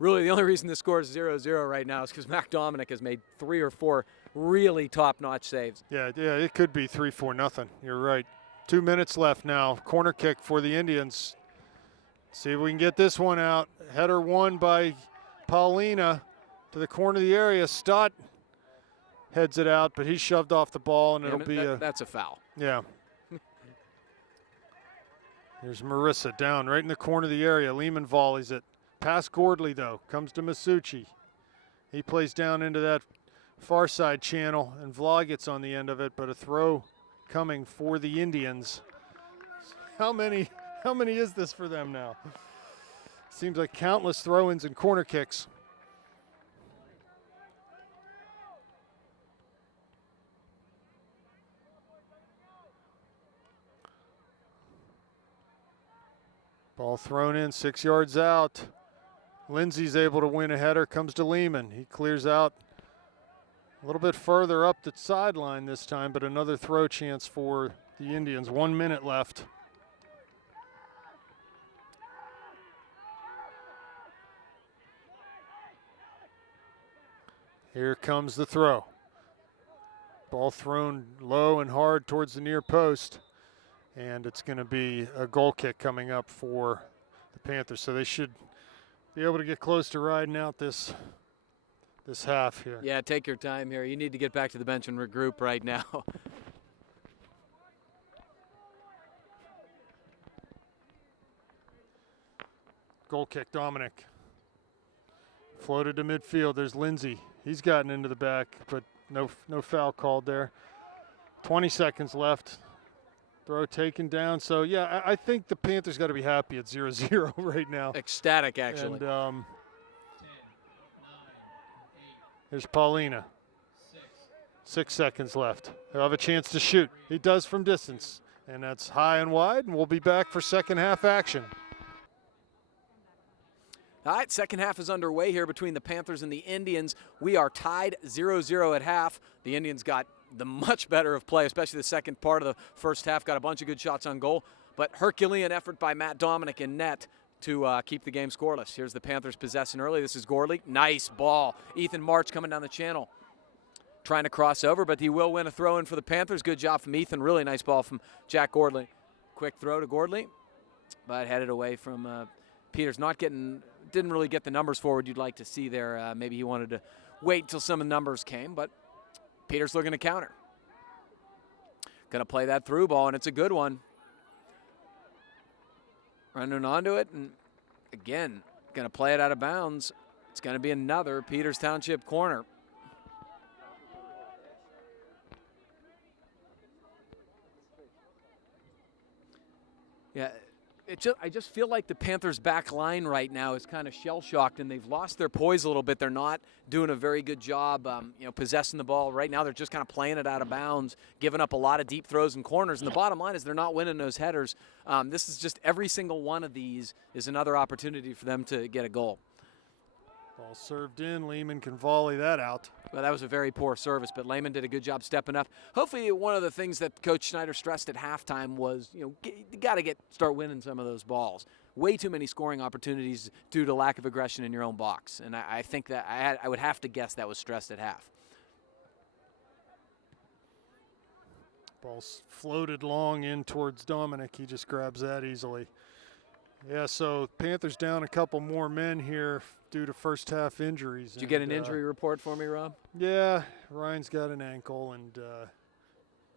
Really, the only reason the score is 0-0 right now is because Mac Dominic has made 3 or 4 really top-notch saves. Yeah, it could be 3-4-0. You're right. 2 minutes left now. Corner kick for the Indians. See if we can get this one out. Header won by Paulina to the corner of the area. Stott heads it out, but he shoved off the ball, and it'll be that's a foul. Yeah. Here's Marissa down right in the corner of the area. Lehman volleys it. Past Gordley, though. Comes to Masucci. He plays down into that far side channel, and Vlog gets on the end of it, but a throw coming for the Indians. How many is this for them now? Seems like countless throw-ins and corner kicks. Ball thrown in, 6 yards out. Lindsay's able to win a header, comes to Lehman. He clears out a little bit further up the sideline this time, but another throw chance for the Indians. 1 minute left. Here comes the throw. Ball thrown low and hard towards the near post. And it's going to be a goal kick coming up for the Panthers. So they should be able to get close to riding out this half here. Yeah, take your time here. You need to get back to the bench and regroup right now. Goal kick, Dominic. Floated to midfield. There's Lindsay. He's gotten into the back, but no foul called there. 20 seconds left. Throw taken down. So, yeah, I think the Panthers got to be happy at 0-0 right now. Ecstatic, actually. And 10, 9, 8, here's Paulina. 6 seconds left. He'll have a chance to shoot. He does from distance. And that's high and wide, and we'll be back for second half action. All right, second half is underway here between the Panthers and the Indians. We are tied 0-0 at half. The Indians got the much better of play, especially the second part of the first half. Got a bunch of good shots on goal, but Herculean effort by Matt Dominic in net to keep the game scoreless. Here's the Panthers possessing early. This is Gordley. Nice ball. Ethan March coming down the channel, trying to cross over, but he will win a throw-in for the Panthers. Good job from Ethan. Really nice ball from Jack Gordley. Quick throw to Gordley, but headed away from Peters. Didn't really get the numbers forward you'd like to see there. Maybe he wanted to wait until some of the numbers came, but Peters looking to counter. Going to play that through ball, and it's a good one. Running onto it, and again, going to play it out of bounds. It's going to be another Peters Township corner. Yeah. I just feel like the Panthers' back line right now is kind of shell-shocked, and they've lost their poise a little bit. They're not doing a very good job, possessing the ball. Right now they're just kind of playing it out of bounds, giving up a lot of deep throws and corners. And the bottom line is they're not winning those headers. This is just every single one of these is another opportunity for them to get a goal. Ball served in. Lehman can volley that out. Well, that was a very poor service, but Lehman did a good job stepping up. Hopefully, one of the things that Coach Schneider stressed at halftime was, you got to start winning some of those balls. Way too many scoring opportunities due to lack of aggression in your own box, and I think that I would have to guess that was stressed at half. Ball's floated long in towards Dominic. He just grabs that easily. Yeah, so Panthers down a couple more men here due to first half injuries. Did you get an injury report for me, Rob? Yeah, Ryan's got an ankle, and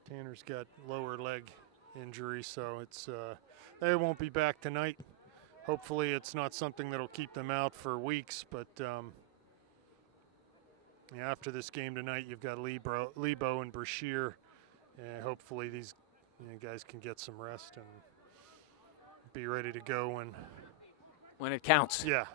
Tanner's got lower leg injury, so it's they won't be back tonight. Hopefully it's not something that'll keep them out for weeks, but after this game tonight, you've got Lebo and Brashear, and hopefully these you guys can get some rest and be ready to go when it counts. Yeah.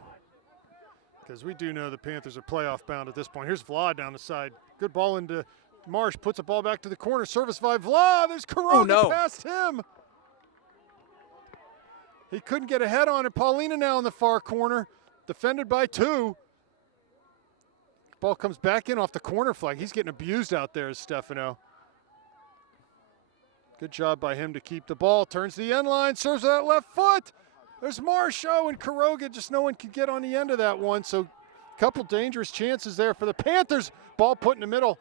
Because we do know the Panthers are playoff bound at this point. Here's Vlad down the side. Good ball into Marsh. Puts a ball back to the corner. Service by Vlad. There's Kuroga past him. He couldn't get a head on it. Paulina now in the far corner. Defended by 2. Ball comes back in off the corner flag. He's getting abused out there, Stefano. Good job by him to keep the ball. Turns the end line. Serves that left foot. There's Marsh. Oh, and Kuroga, just no one could get on the end of that one. So a couple dangerous chances there for the Panthers. Ball put in the middle.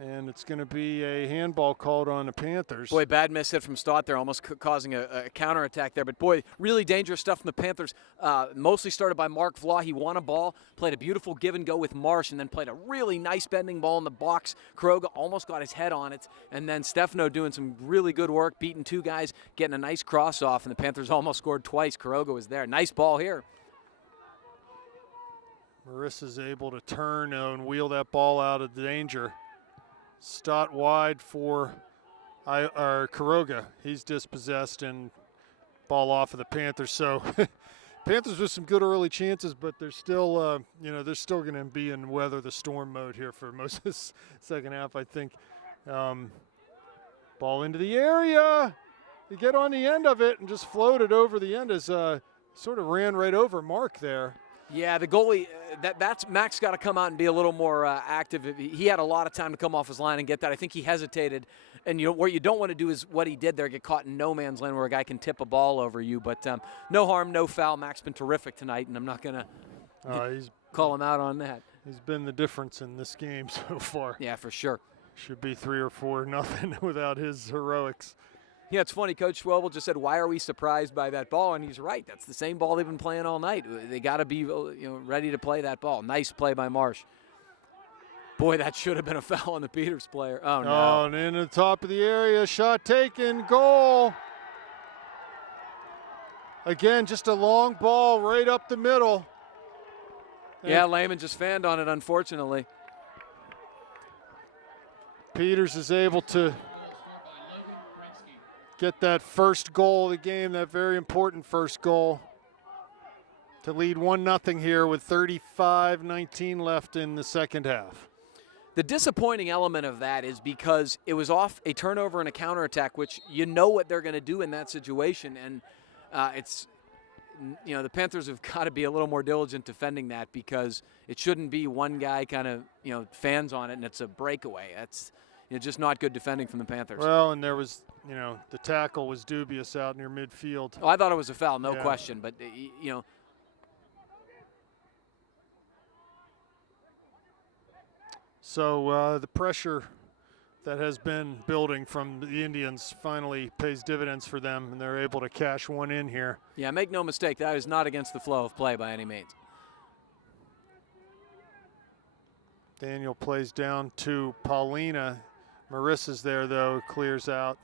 And it's going to be a handball called on the Panthers. Boy, bad miss hit from Stott there, almost causing a counterattack there. But, boy, really dangerous stuff from the Panthers. Mostly started by Mark Vlah. He won a ball, played a beautiful give and go with Marsh, and then played a really nice bending ball in the box. Kuroga almost got his head on it. And then Stefano doing some really good work, beating 2 guys, getting a nice cross off, and the Panthers almost scored twice. Kuroga was there. Nice ball here. Marissa's able to turn and wheel that ball out of danger. Stott wide for Kuroga. He's dispossessed and ball off of the Panthers. So Panthers with some good early chances, but they're still, they're still going to be in weather the storm mode here for most of this second half, I think. Ball into the area. You get on the end of it and just floated over the end as sort of ran right over Mark there. Yeah, the goalie, that's Mac's got to come out and be a little more active. He had a lot of time to come off his line and get that. I think he hesitated. And what you don't want to do is what he did there, get caught in no man's land where a guy can tip a ball over you. But no harm, no foul. Mac's been terrific tonight, and I'm not going to call him out on that. He's been the difference in this game so far. Yeah, for sure. Should be 3 or 4-0 without his heroics. Yeah, it's funny. Coach Schwebel just said, "Why are we surprised by that ball?" And he's right. That's the same ball they've been playing all night. They got to be, ready to play that ball. Nice play by Marsh. Boy, that should have been a foul on the Peters player. Oh no! Oh, and in the top of the area, shot taken, goal. Again, just a long ball right up the middle. Yeah, Lehman just fanned on it, unfortunately. Peters is able to get that first goal of the game, that very important first goal, to lead 1-0 here with 35-19 left in the second half. The disappointing element of that is because it was off a turnover and a counterattack, which you know what they're going to do in that situation. And the Panthers have got to be a little more diligent defending that, because it shouldn't be one guy kind of, fans on it and it's a breakaway. That's just not good defending from the Panthers. Well, and there was, the tackle was dubious out near midfield. Oh, I thought it was a foul, no question. But, So the pressure that has been building from the Indians finally pays dividends for them, and they're able to cash one in here. Yeah, make no mistake, that is not against the flow of play by any means. Daniel plays down to Paulina. Marissa's there, though, clears out.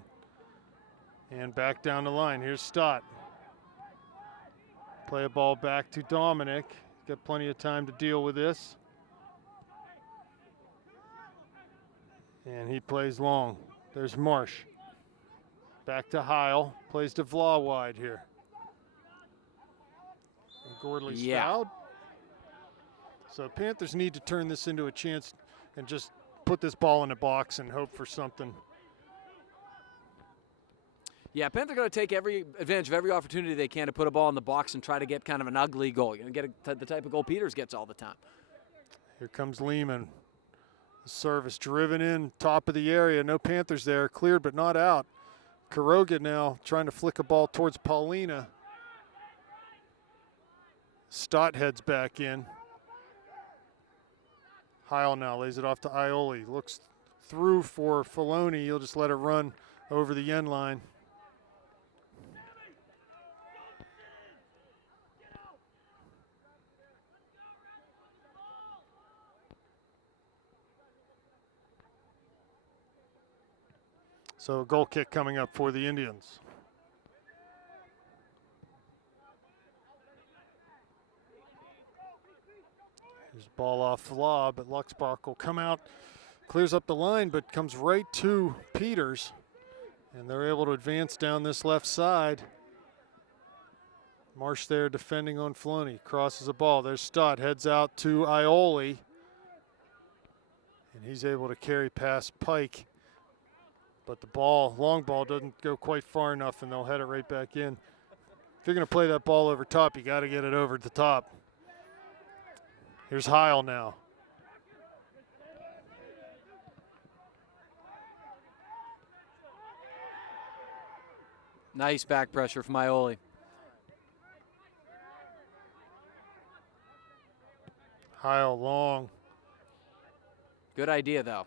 And back down the line. Here's Stott. Play a ball back to Dominic. Got plenty of time to deal with this. And he plays long. There's Marsh. Back to Heil. Plays to Vlah wide here. And Gordley's fouled. So Panthers need to turn this into a chance and just put this ball in the box and hope for something. Yeah, Panthers got to take every advantage of every opportunity they can to put a ball in the box and try to get kind of an ugly goal. Get the type of goal Peters gets all the time. Here comes Lehman. The service driven in, top of the area. No Panthers there. Cleared but not out. Kuroga now trying to flick a ball towards Paulina. Stott heads back in. Heil now lays it off to Ioli. Looks through for Filoni. He'll just let it run over the end line. So a goal kick coming up for the Indians. Here's ball off Vlah, but Luxbach will come out clears up the line, but comes right to Peters. And they're able to advance down this left side. Marsh there defending on Floney. Crosses the ball. There's Stott. Heads out to Ioli. And he's able to carry past Pike. But the ball, long ball, doesn't go quite far enough, and they'll head it right back in. If you're going to play that ball over top, you got to get it over the top. Here's Heil now. Nice back pressure from Ioli. Heil long. Good idea, though.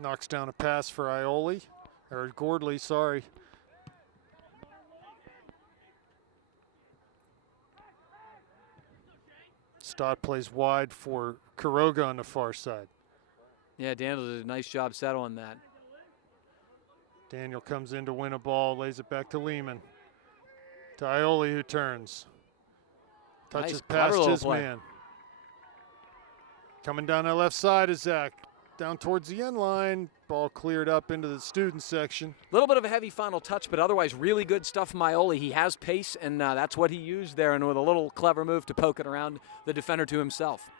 Knocks down a pass for Ioli, or Gordley, sorry. Stott plays wide for Quiroga on the far side. Yeah, Daniel did a nice job settling that. Daniel comes in to win a ball, lays it back to Lehman. To Ioli, who turns. Touches Nice, past clever his little play. man. Coming down that left side is Zach. Down towards the end line. Ball cleared up into the student section. A little bit of a heavy final touch, but otherwise really good stuff from Ioli. He has pace, and that's what he used there, and with a little clever move to poke it around the defender to himself.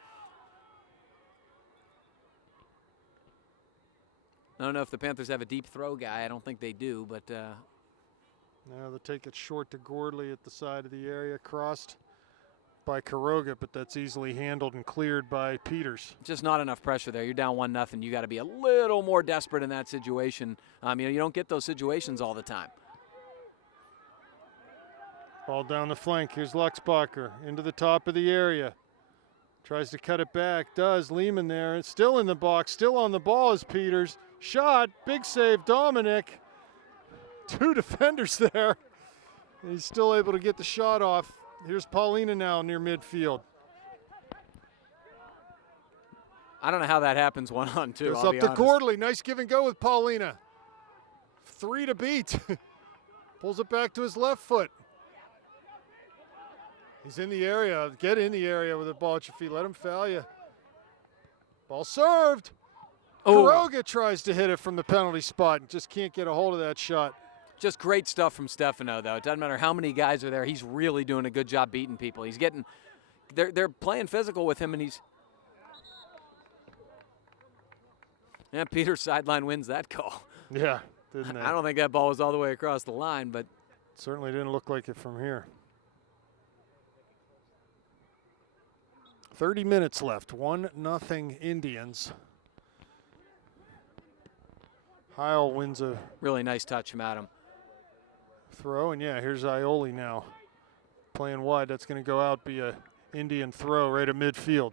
I don't know if the Panthers have a deep throw guy. I don't think they do, but Now they take it short to Gordley at the side of the area, crossed by Quiroga, but that's easily handled and cleared by Peters. just not enough pressure there. You're down 1-0. You got to be a little more desperate in that situation. You don't get those situations all the time. Ball down the flank. Here's Luxbacher into the top of the area. Tries to cut it back. Does. Lehman there. It's still in the box. Still on the ball is Peters. Shot. Big save. Dominic. Two defenders there. And he's still able to get the shot off. Here's Paulina now near midfield. I don't know how that happens 1-on-2. Goes I'll up be to honest. Gordley. Nice give and go with Paulina. 3 to beat. Pulls it back to his left foot. He's in the area. Get in the area with the ball at your feet. Let him foul you. Ball served. Oh. Quiroga tries to hit it from the penalty spot and just can't get a hold of that shot. Just great stuff from Stefano, though. It doesn't matter how many guys are there. He's really doing a good job beating people. He's getting – they're playing physical with him, and he's – yeah, Peters sideline wins that call. Yeah, didn't they? I don't think that ball was all the way across the line, but Certainly didn't look like it from here. 30 minutes left. 1-0 Indians. Heil wins a really nice touch from Adam. throw, and yeah, here's Ioli now. Playing wide, that's going to go out, be a Indian throw right at midfield.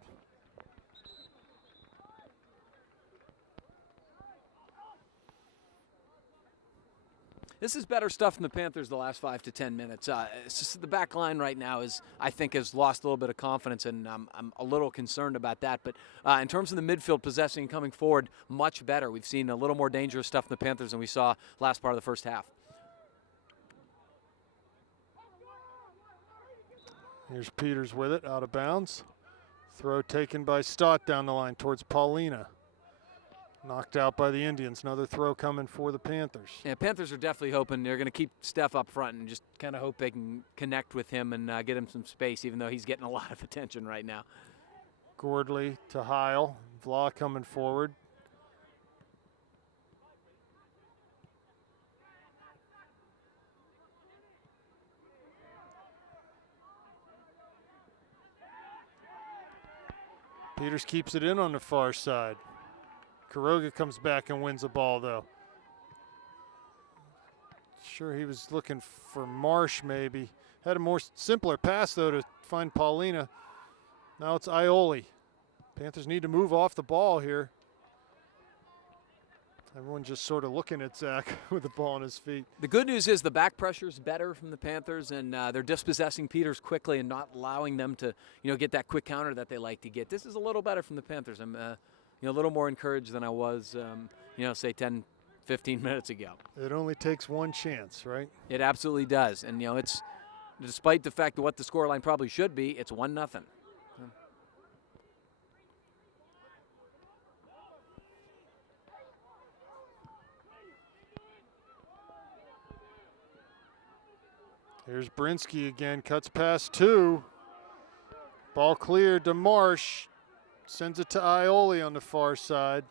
This is better stuff from the Panthers the last 5 to 10 minutes. It's just the back line right now I think has lost a little bit of confidence, and I'm a little concerned about that. But in terms of the midfield possessing and coming forward, much better. We've seen a little more dangerous stuff from the Panthers than we saw last part of the first half. Here's Peters with it, out of bounds. Throw taken by Stott down the line towards Paulina. Knocked out by the Indians. Another throw coming for the Panthers. Yeah, Panthers are definitely hoping they're going to keep Steph up front and just kind of hope they can connect with him and get him some space, even though he's getting a lot of attention right now. Gordley to Heil. Vla coming forward. Peters keeps it in on the far side. Quiroga comes back and wins the ball, though. Sure, he was looking for Marsh, maybe. Had a more simpler pass, though, to find Paulina. Now it's Ioli. Panthers need to move off the ball here. Everyone's just sort of looking at Zach with the ball on his feet. The good news is the back pressure is better from the Panthers, and they're dispossessing Peters quickly and not allowing them to, get that quick counter that they like to get. This is a little better from the Panthers. I'm, a little more encouraged than I was, say 10, 15 minutes ago. It only takes one chance, right? It absolutely does, and it's despite the fact that what the scoreline probably should be, it's 1-0. Here's Brinsky again, cuts past 2. Ball cleared to Marsh. Sends it to Ioli on the far side.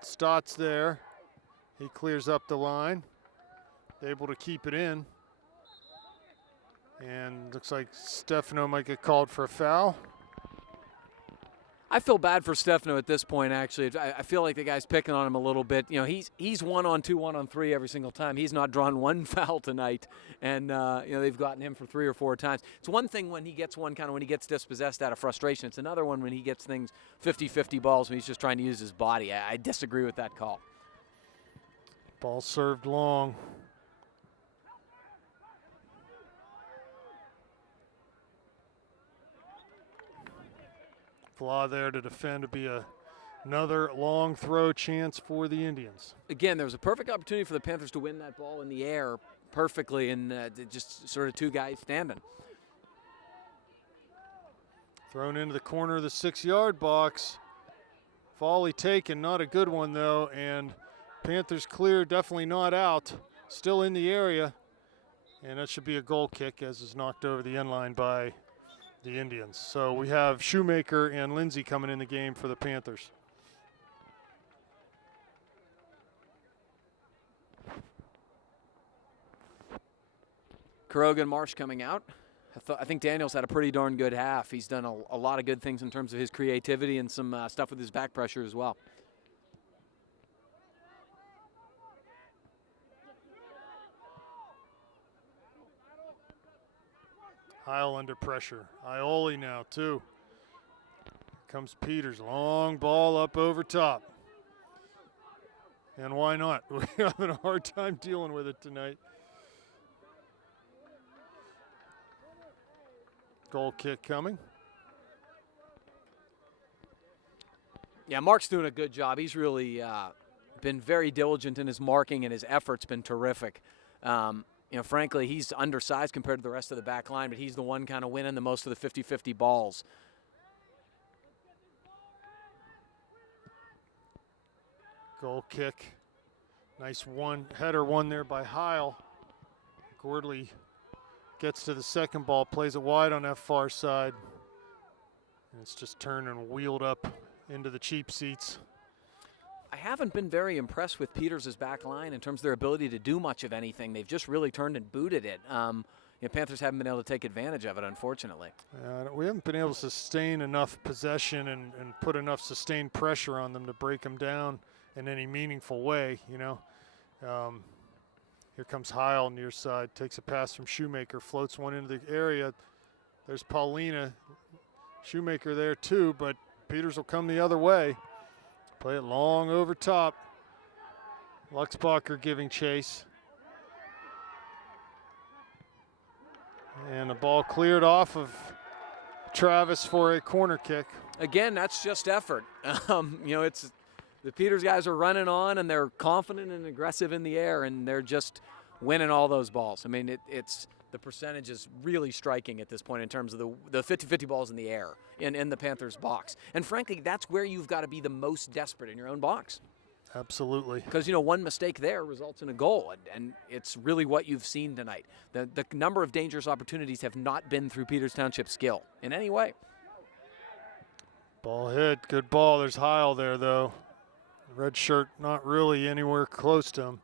Stott's there. He clears up the line. Able to keep it in. And looks like Stefano might get called for a foul. I feel bad for Stefano at this point, actually. I feel like the guy's picking on him a little bit. You know, he's 1-on-2, 1-on-3 every single time. He's not drawn one foul tonight, and you know, they've gotten him for 3 or 4 times. It's one thing when he gets one, kind of when he gets dispossessed out of frustration. It's another one when he gets things 50-50 balls when he's just trying to use his body. I disagree with that call. Ball served long. Flaw there to defend, to be another long throw chance for the Indians. Again, there was a perfect opportunity for the Panthers to win that ball in the air perfectly, and just sort of 2 guys standing. Thrown into the corner of the 6-yard box. Volley taken, not a good one though, and Panthers clear, definitely not out. Still in the area, and that should be a goal kick as is knocked over the end line by the Indians. So we have Shoemaker and Lindsay coming in the game for the Panthers. Kuroga and Marsh coming out. I think Daniels had a pretty darn good half. He's done a lot of good things in terms of his creativity and some stuff with his back pressure as well. Heil under pressure. Ioli now too. Here comes Peters, long ball up over top. And why not? We're having a hard time dealing with it tonight. Goal kick coming. Yeah, Mark's doing a good job. He's really been very diligent in his marking, and his effort's been terrific. You know, frankly, he's undersized compared to the rest of the back line, but he's the one kind of winning the most of the 50-50 balls. Goal kick. Nice header one there by Heil. Gordley gets to the second ball, plays it wide on that far side. And it's just turned and wheeled up into the cheap seats. I haven't been very impressed with Peters' back line in terms of their ability to do much of anything. They've just really turned and booted it. You know, Panthers haven't been able to take advantage of it, unfortunately. We haven't been able to sustain enough possession and put enough sustained pressure on them to break them down in any meaningful way, you know. Here comes Heil near side, takes a pass from Shoemaker, floats one into the area. There's Paulina. Shoemaker there too, but Peters will come the other way. Play it long over top. Luxbacher giving chase. And the ball cleared off of Travis for a corner kick. Again, that's just effort. You know, it's the Peters guys are running on, and they're confident and aggressive in the air, and they're just winning all those balls. I mean, it's the percentage is really striking at this point in terms of the 50-50 balls in the air in the Panthers box. And frankly, that's where you've got to be the most desperate in your own box. Absolutely. Because, you know, one mistake there results in a goal, and it's really what you've seen tonight. The number of dangerous opportunities have not been through Peters Township's skill in any way. Ball hit, good ball. There's Heil there, though. Red shirt not really anywhere close to him.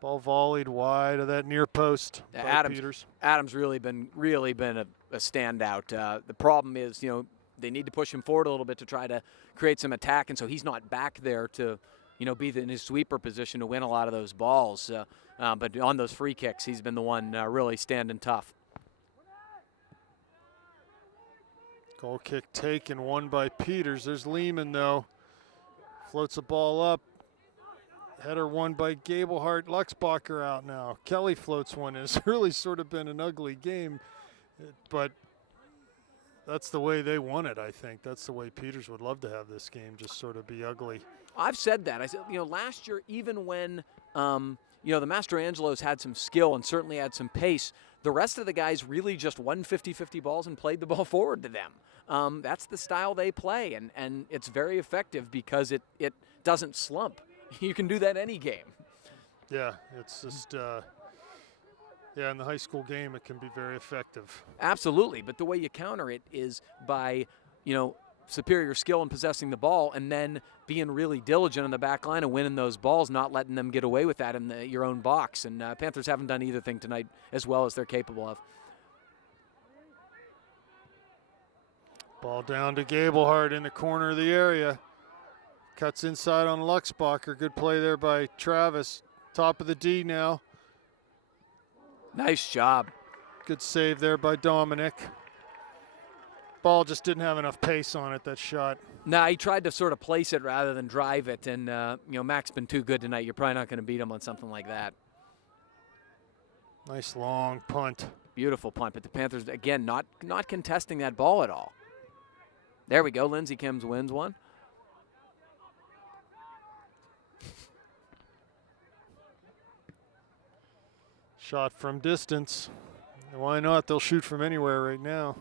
Ball volleyed wide of that near post by Peters. Adams really been a standout. The problem is, you know, they need to push him forward a little bit to try to create some attack, and so he's not back there to, you know, be in his sweeper position to win a lot of those balls. But on those free kicks, he's been the one really standing tough. Goal kick taken, won by Peters. There's Lehman, though. Floats the ball up. Header won by Gablehart. Luxbacher out now. Kelly floats one. It's really sort of been an ugly game, but that's the way they won it, I think. That's the way Peters would love to have this game, just sort of be ugly. I've said that. I said, you know, last year, even when, you you know, the Mastrangelos had some skill and certainly had some pace. The rest of the guys really just won 50-50 balls and played the ball forward to them. That's the style they play, and it's very effective because it doesn't slump. You can do that any game. Yeah, it's just, in the high school game it can be very effective. Absolutely, but the way you counter it is by, you know, superior skill in possessing the ball and then being really diligent on the back line and winning those balls, not letting them get away with that in your own box. And Panthers haven't done either thing tonight as well as they're capable of. Ball down to Gablehart in the corner of the area. Cuts inside on Luxbacher. Good play there by Travis. Top of the D now. Nice job. Good save there by Dominic. Ball just didn't have enough pace on it, that shot. Nah, he tried to sort of place it rather than drive it, and you know, Mac's been too good tonight. You're probably not going to beat him on something like that. Nice long punt. Beautiful punt, but the Panthers, again, not contesting that ball at all. There we go. Lindsey Kims wins one. Shot from distance. Why not? They'll shoot from anywhere right now.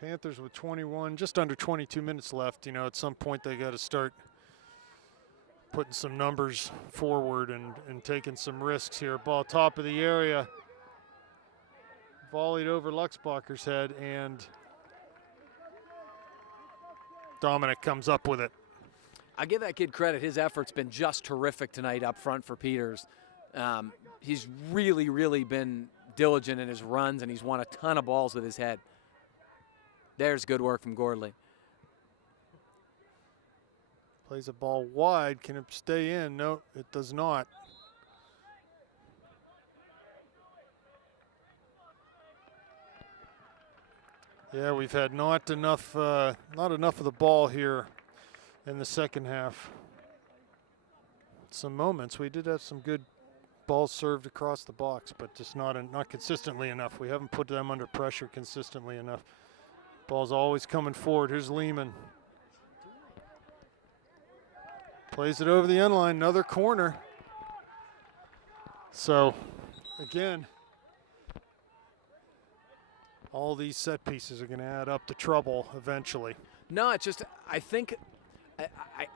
Panthers with 21, just under 22 minutes left. You know, at some point they got to start putting some numbers forward and taking some risks here. Ball top of the area. Volleyed over Luxbacher's head, and Dominic comes up with it. I give that kid credit. His effort's been just terrific tonight up front for Peters. He's really, really been diligent in his runs, and he's won a ton of balls with his head. There's good work from Gordley. Plays a ball wide. Can it stay in? No, it does not. Yeah, we've had not enough of the ball here in the second half. Some moments we did have some good balls served across the box, but just not consistently enough. We haven't put them under pressure consistently enough. Ball's always coming forward. Here's Lehman. Plays it over the end line, another corner. So, again, all these set pieces are going to add up to trouble eventually. No, it's just, I think,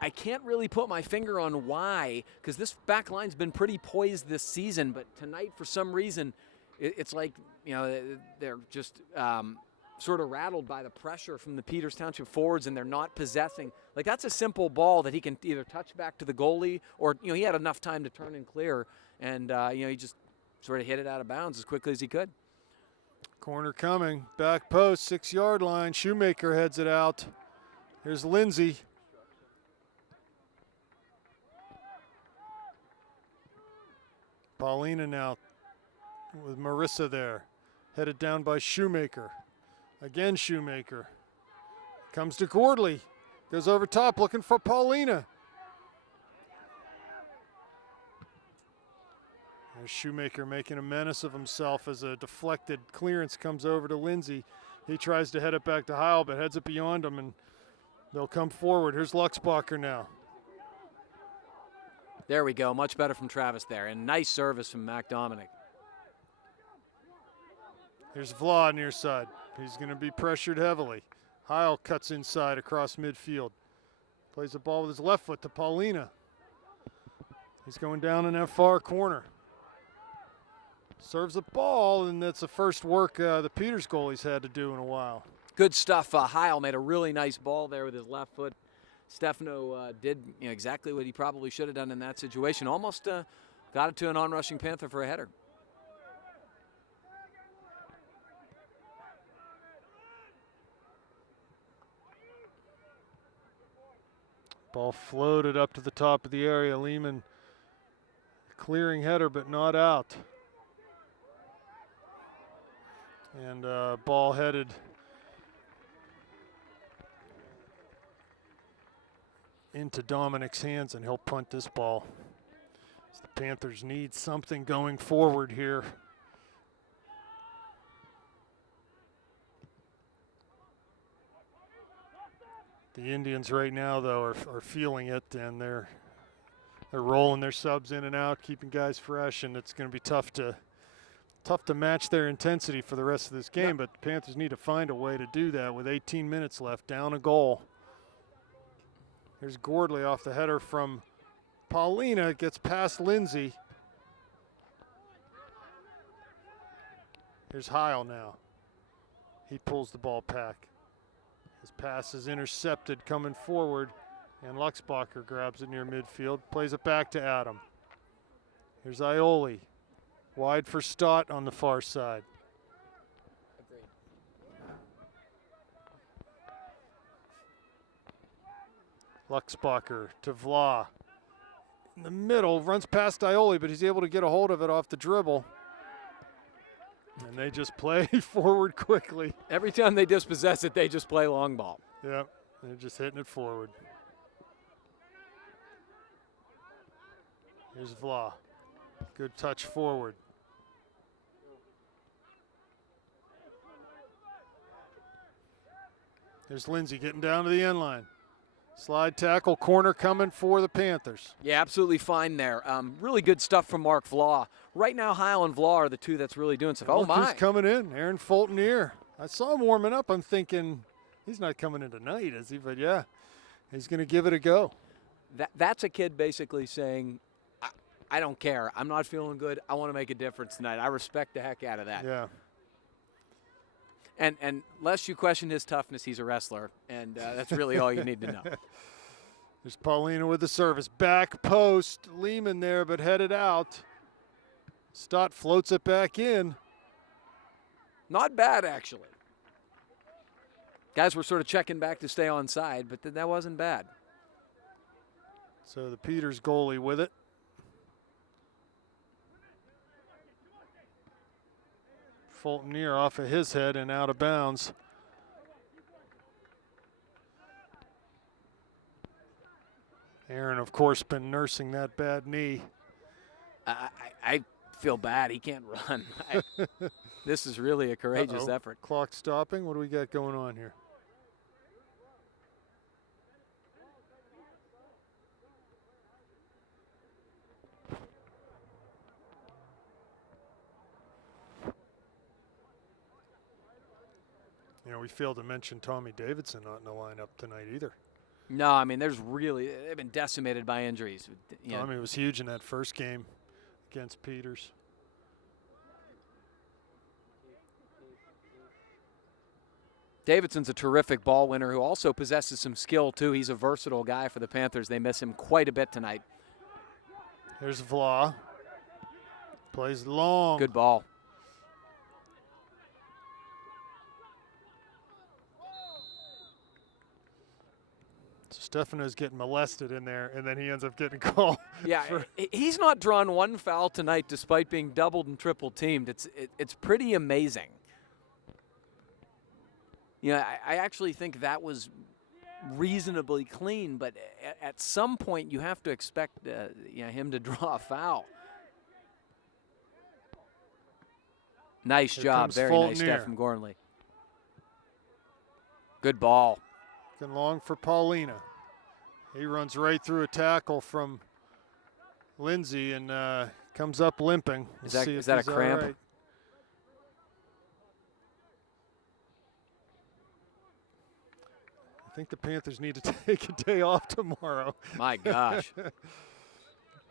I can't really put my finger on why, because this back line's been pretty poised this season, but tonight, for some reason, it's like, you know, they're just sort of rattled by the pressure from the Peters Township forwards, and they're not possessing. Like, that's a simple ball that he can either touch back to the goalie, or, you know, he had enough time to turn and clear, and, you know, he just sort of hit it out of bounds as quickly as he could. Corner coming, back post, 6-yard line. Shoemaker heads it out. Here's Lindsay. Paulina now with Marissa there. Headed down by Shoemaker. Again Shoemaker. Comes to Gordley. Goes over top looking for Paulina. There's Shoemaker making a menace of himself as a deflected clearance comes over to Lindsay. He tries to head it back to Heil, but heads it beyond him, and they'll come forward. Here's Luxbacher now. There we go. Much better from Travis there, and nice service from Mac Dominic. Here's Vlad near side. He's going to be pressured heavily. Heil cuts inside across midfield. Plays the ball with his left foot to Paulina. He's going down in that far corner. Serves the ball, and that's the first work the Peters goalie's had to do in a while. Good stuff. Heil made a really nice ball there with his left foot. Stefano did, you know, exactly what he probably should have done in that situation. Almost got it to an on-rushing Panther for a header. Ball floated up to the top of the area. Lehman clearing header, but not out. And ball headed into Dominic's hands, and he'll punt this ball. As the Panthers need something going forward here. The Indians right now, though, are feeling it, and they're rolling their subs in and out, keeping guys fresh, and it's going to be tough to match their intensity for the rest of this game. But the Panthers need to find a way to do that with 18 minutes left, down a goal. Here's Gordley off the header from Paulina, gets past Lindsay. Here's Heil now. He pulls the ball back. His pass is intercepted coming forward, and Luxbacher grabs it near midfield, plays it back to Adam. Here's Ioli, wide for Stott on the far side. Luxbacher to Vla. In the middle, runs past Ioli, but he's able to get a hold of it off the dribble. And they just play forward quickly. Every time they dispossess it, they just play long ball. Yep, they're just hitting it forward. Here's Vla. Good touch forward. There's Lindsay getting down to the end line. Slide tackle, corner coming for the Panthers. Yeah, absolutely fine there. Really good stuff from Mark Vla. Right now, Heil and Vla are the two that's really doing stuff. And Oh, look my. who's coming in, Aaron Fultonier. I saw him warming up. I'm thinking he's not coming in tonight, is he? But, yeah, he's going to give it a go. That's a kid basically saying, I don't care. I'm not feeling good. I want to make a difference tonight. I respect the heck out of that. Yeah. And lest you question his toughness, he's a wrestler, and that's really all you need to know. There's Paulina with the service. Back post. Lehman there, but headed out. Stott floats it back in. Not bad, actually. Guys were sort of checking back to stay on side, but that wasn't bad. So the Peters goalie with it. Fultonier off of his head and out of bounds. Aaron, of course, been nursing that bad knee. I feel bad. He can't run. This is really a courageous effort. Clock stopping. What do we got going on here? You know, we failed to mention Tommy Davidson not in the lineup tonight either. No, I mean, they've been decimated by injuries. You know. Tommy was huge in that first game against Peters. Davidson's a terrific ball winner who also possesses some skill, too. He's a versatile guy for the Panthers. They miss him quite a bit tonight. Here's Vla. Plays long. Good ball. Stefano's getting molested in there, and then he ends up getting called. Yeah, he's not drawn one foul tonight despite being doubled and triple teamed. It's pretty amazing. You know, I actually think that was reasonably clean, but at some point you have to expect him to draw a foul. Nice job, very nice stuff from Gormley. Good ball. Looking long for Paulina. He runs right through a tackle from Lindsay and comes up limping. Is that a cramp? Right. I think the Panthers need to take a day off tomorrow. My gosh.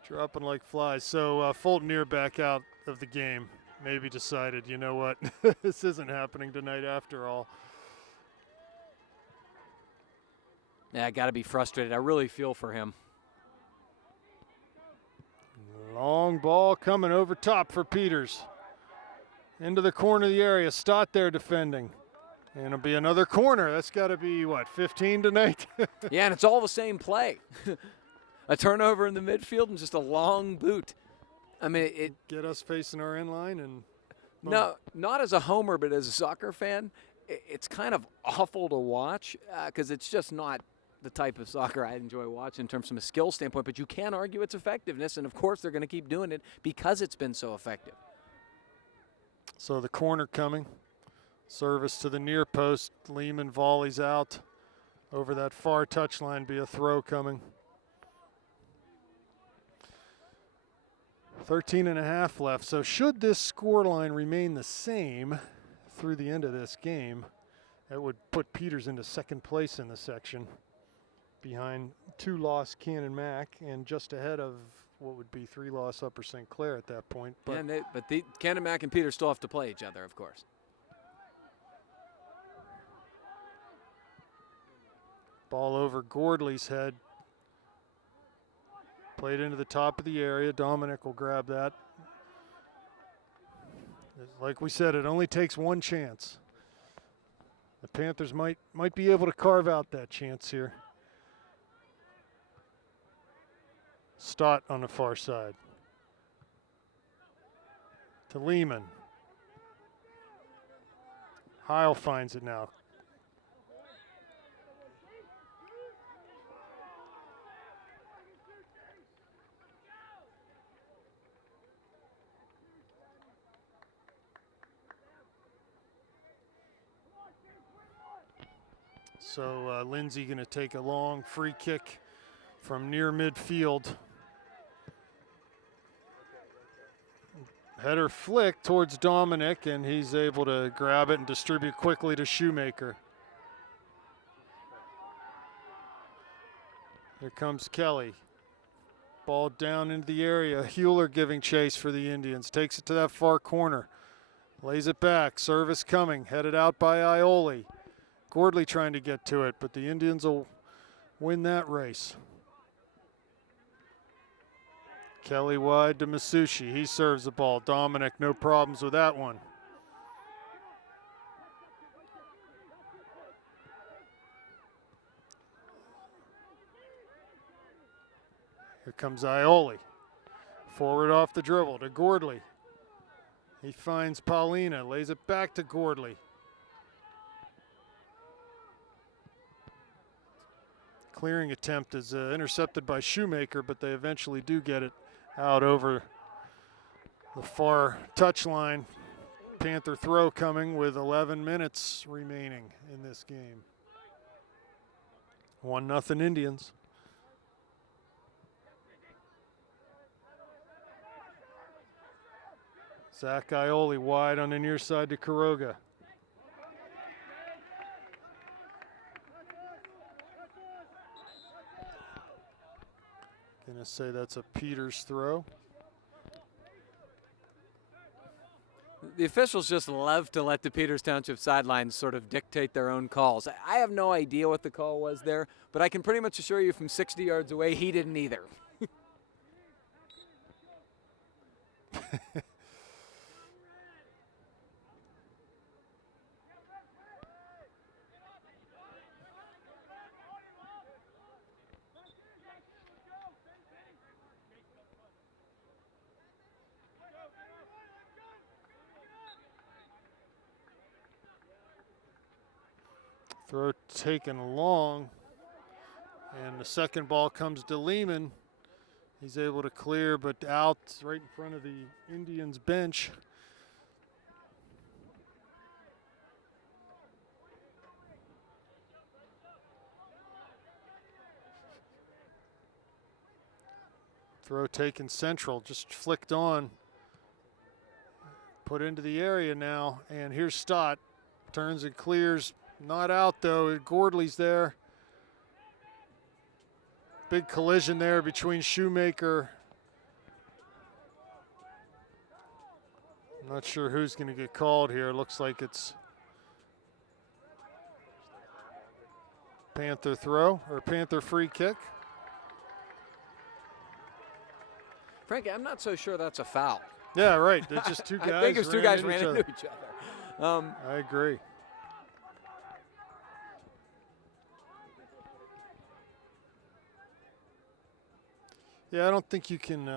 Dropping like flies. So Fultonier back out of the game. Maybe decided, you know what, this isn't happening tonight after all. Yeah, I got to be frustrated. I really feel for him. Long ball coming over top for Peters. Into the corner of the area. Stott there defending. And it'll be another corner. That's got to be, what, 15 tonight? Yeah, and it's all the same play. A turnover in the midfield and just a long boot. I mean, get us facing our end line and. Boom. No, not as a homer, but as a soccer fan, it's kind of awful to watch because it's just not the type of soccer I enjoy watching in terms from a skill standpoint. But you can't argue its effectiveness, and of course they're going to keep doing it because it's been so effective. So the corner coming. Service to the near post. Lehman volleys out over that far touchline, be a throw coming. 13.5 left. So should this score line remain the same through the end of this game, that would put Peters into second place in the section, behind 2-loss Cannon Mac and just ahead of what would be 3-loss Upper St. Clair at that point. But, but the Cannon Mac and Peters still have to play each other, of course. ball over Gordley's head. Played into the top of the area. Dominic will grab that. Like we said, it only takes one chance. The Panthers might be able to carve out that chance here. Stott on the far side. To Lehman. Heil finds it now. So Lindsay going to take a long free kick from near midfield. Header flick towards Dominic, and he's able to grab it and distribute quickly to Shoemaker. Here comes Kelly. Ball down into the area. Hewler giving chase for the Indians. Takes it to that far corner. Lays it back. Service coming. Headed out by Ioli. Gordley trying to get to it, but the Indians will win that race. Kelly wide to Masucci. He serves the ball. Dominic, no problems with that one. Here comes Ioli. Forward off the dribble to Gordley. He finds Paulina, lays it back to Gordley. Clearing attempt is intercepted by Shoemaker, but they eventually do get it out over the far touchline. Panther throw coming with 11 minutes remaining in this game. 1-0 Indians. Zach Ioli wide on the near side to Quiroga. Gonna say that's a Peters throw. The officials just love to let the Peters Township sidelines sort of dictate their own calls. I have no idea what the call was there, but I can pretty much assure you from 60 yards away, he didn't either. Throw taken long, and the second ball comes to Lehman. He's able to clear, but out right in front of the Indians bench. Throw taken central, just flicked on. Put into the area now, and here's Stott. Turns and clears. Not out though. Gordley's there. Big collision there between Shoemaker. I'm not sure who's going to get called here. Looks like it's Panther throw or Panther free kick. Frankie, I'm not so sure that's a foul. Yeah, right. It's just two guys. I think it's two guys ran into into each other. I agree. Yeah, I don't think you can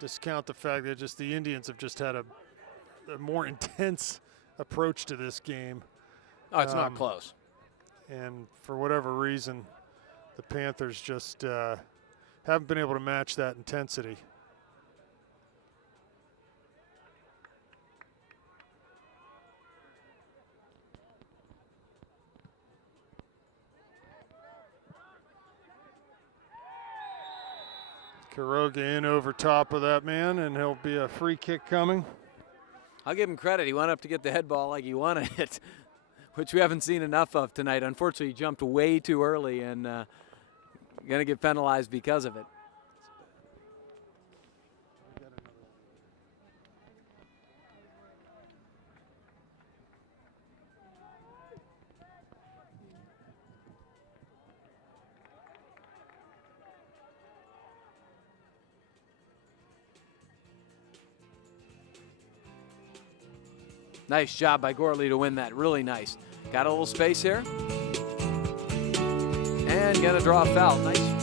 discount the fact that just the Indians have just had a more intense approach to this game. Oh, it's not close. And for whatever reason, the Panthers just haven't been able to match that intensity. Quiroga in over top of that man, and he'll be a free kick coming. I'll give him credit. He went up to get the head ball like he wanted it, which we haven't seen enough of tonight. Unfortunately, he jumped way too early and going to get penalized because of it. Nice job by Gorley to win that. Really nice. Got a little space here. And going to draw a foul. Nice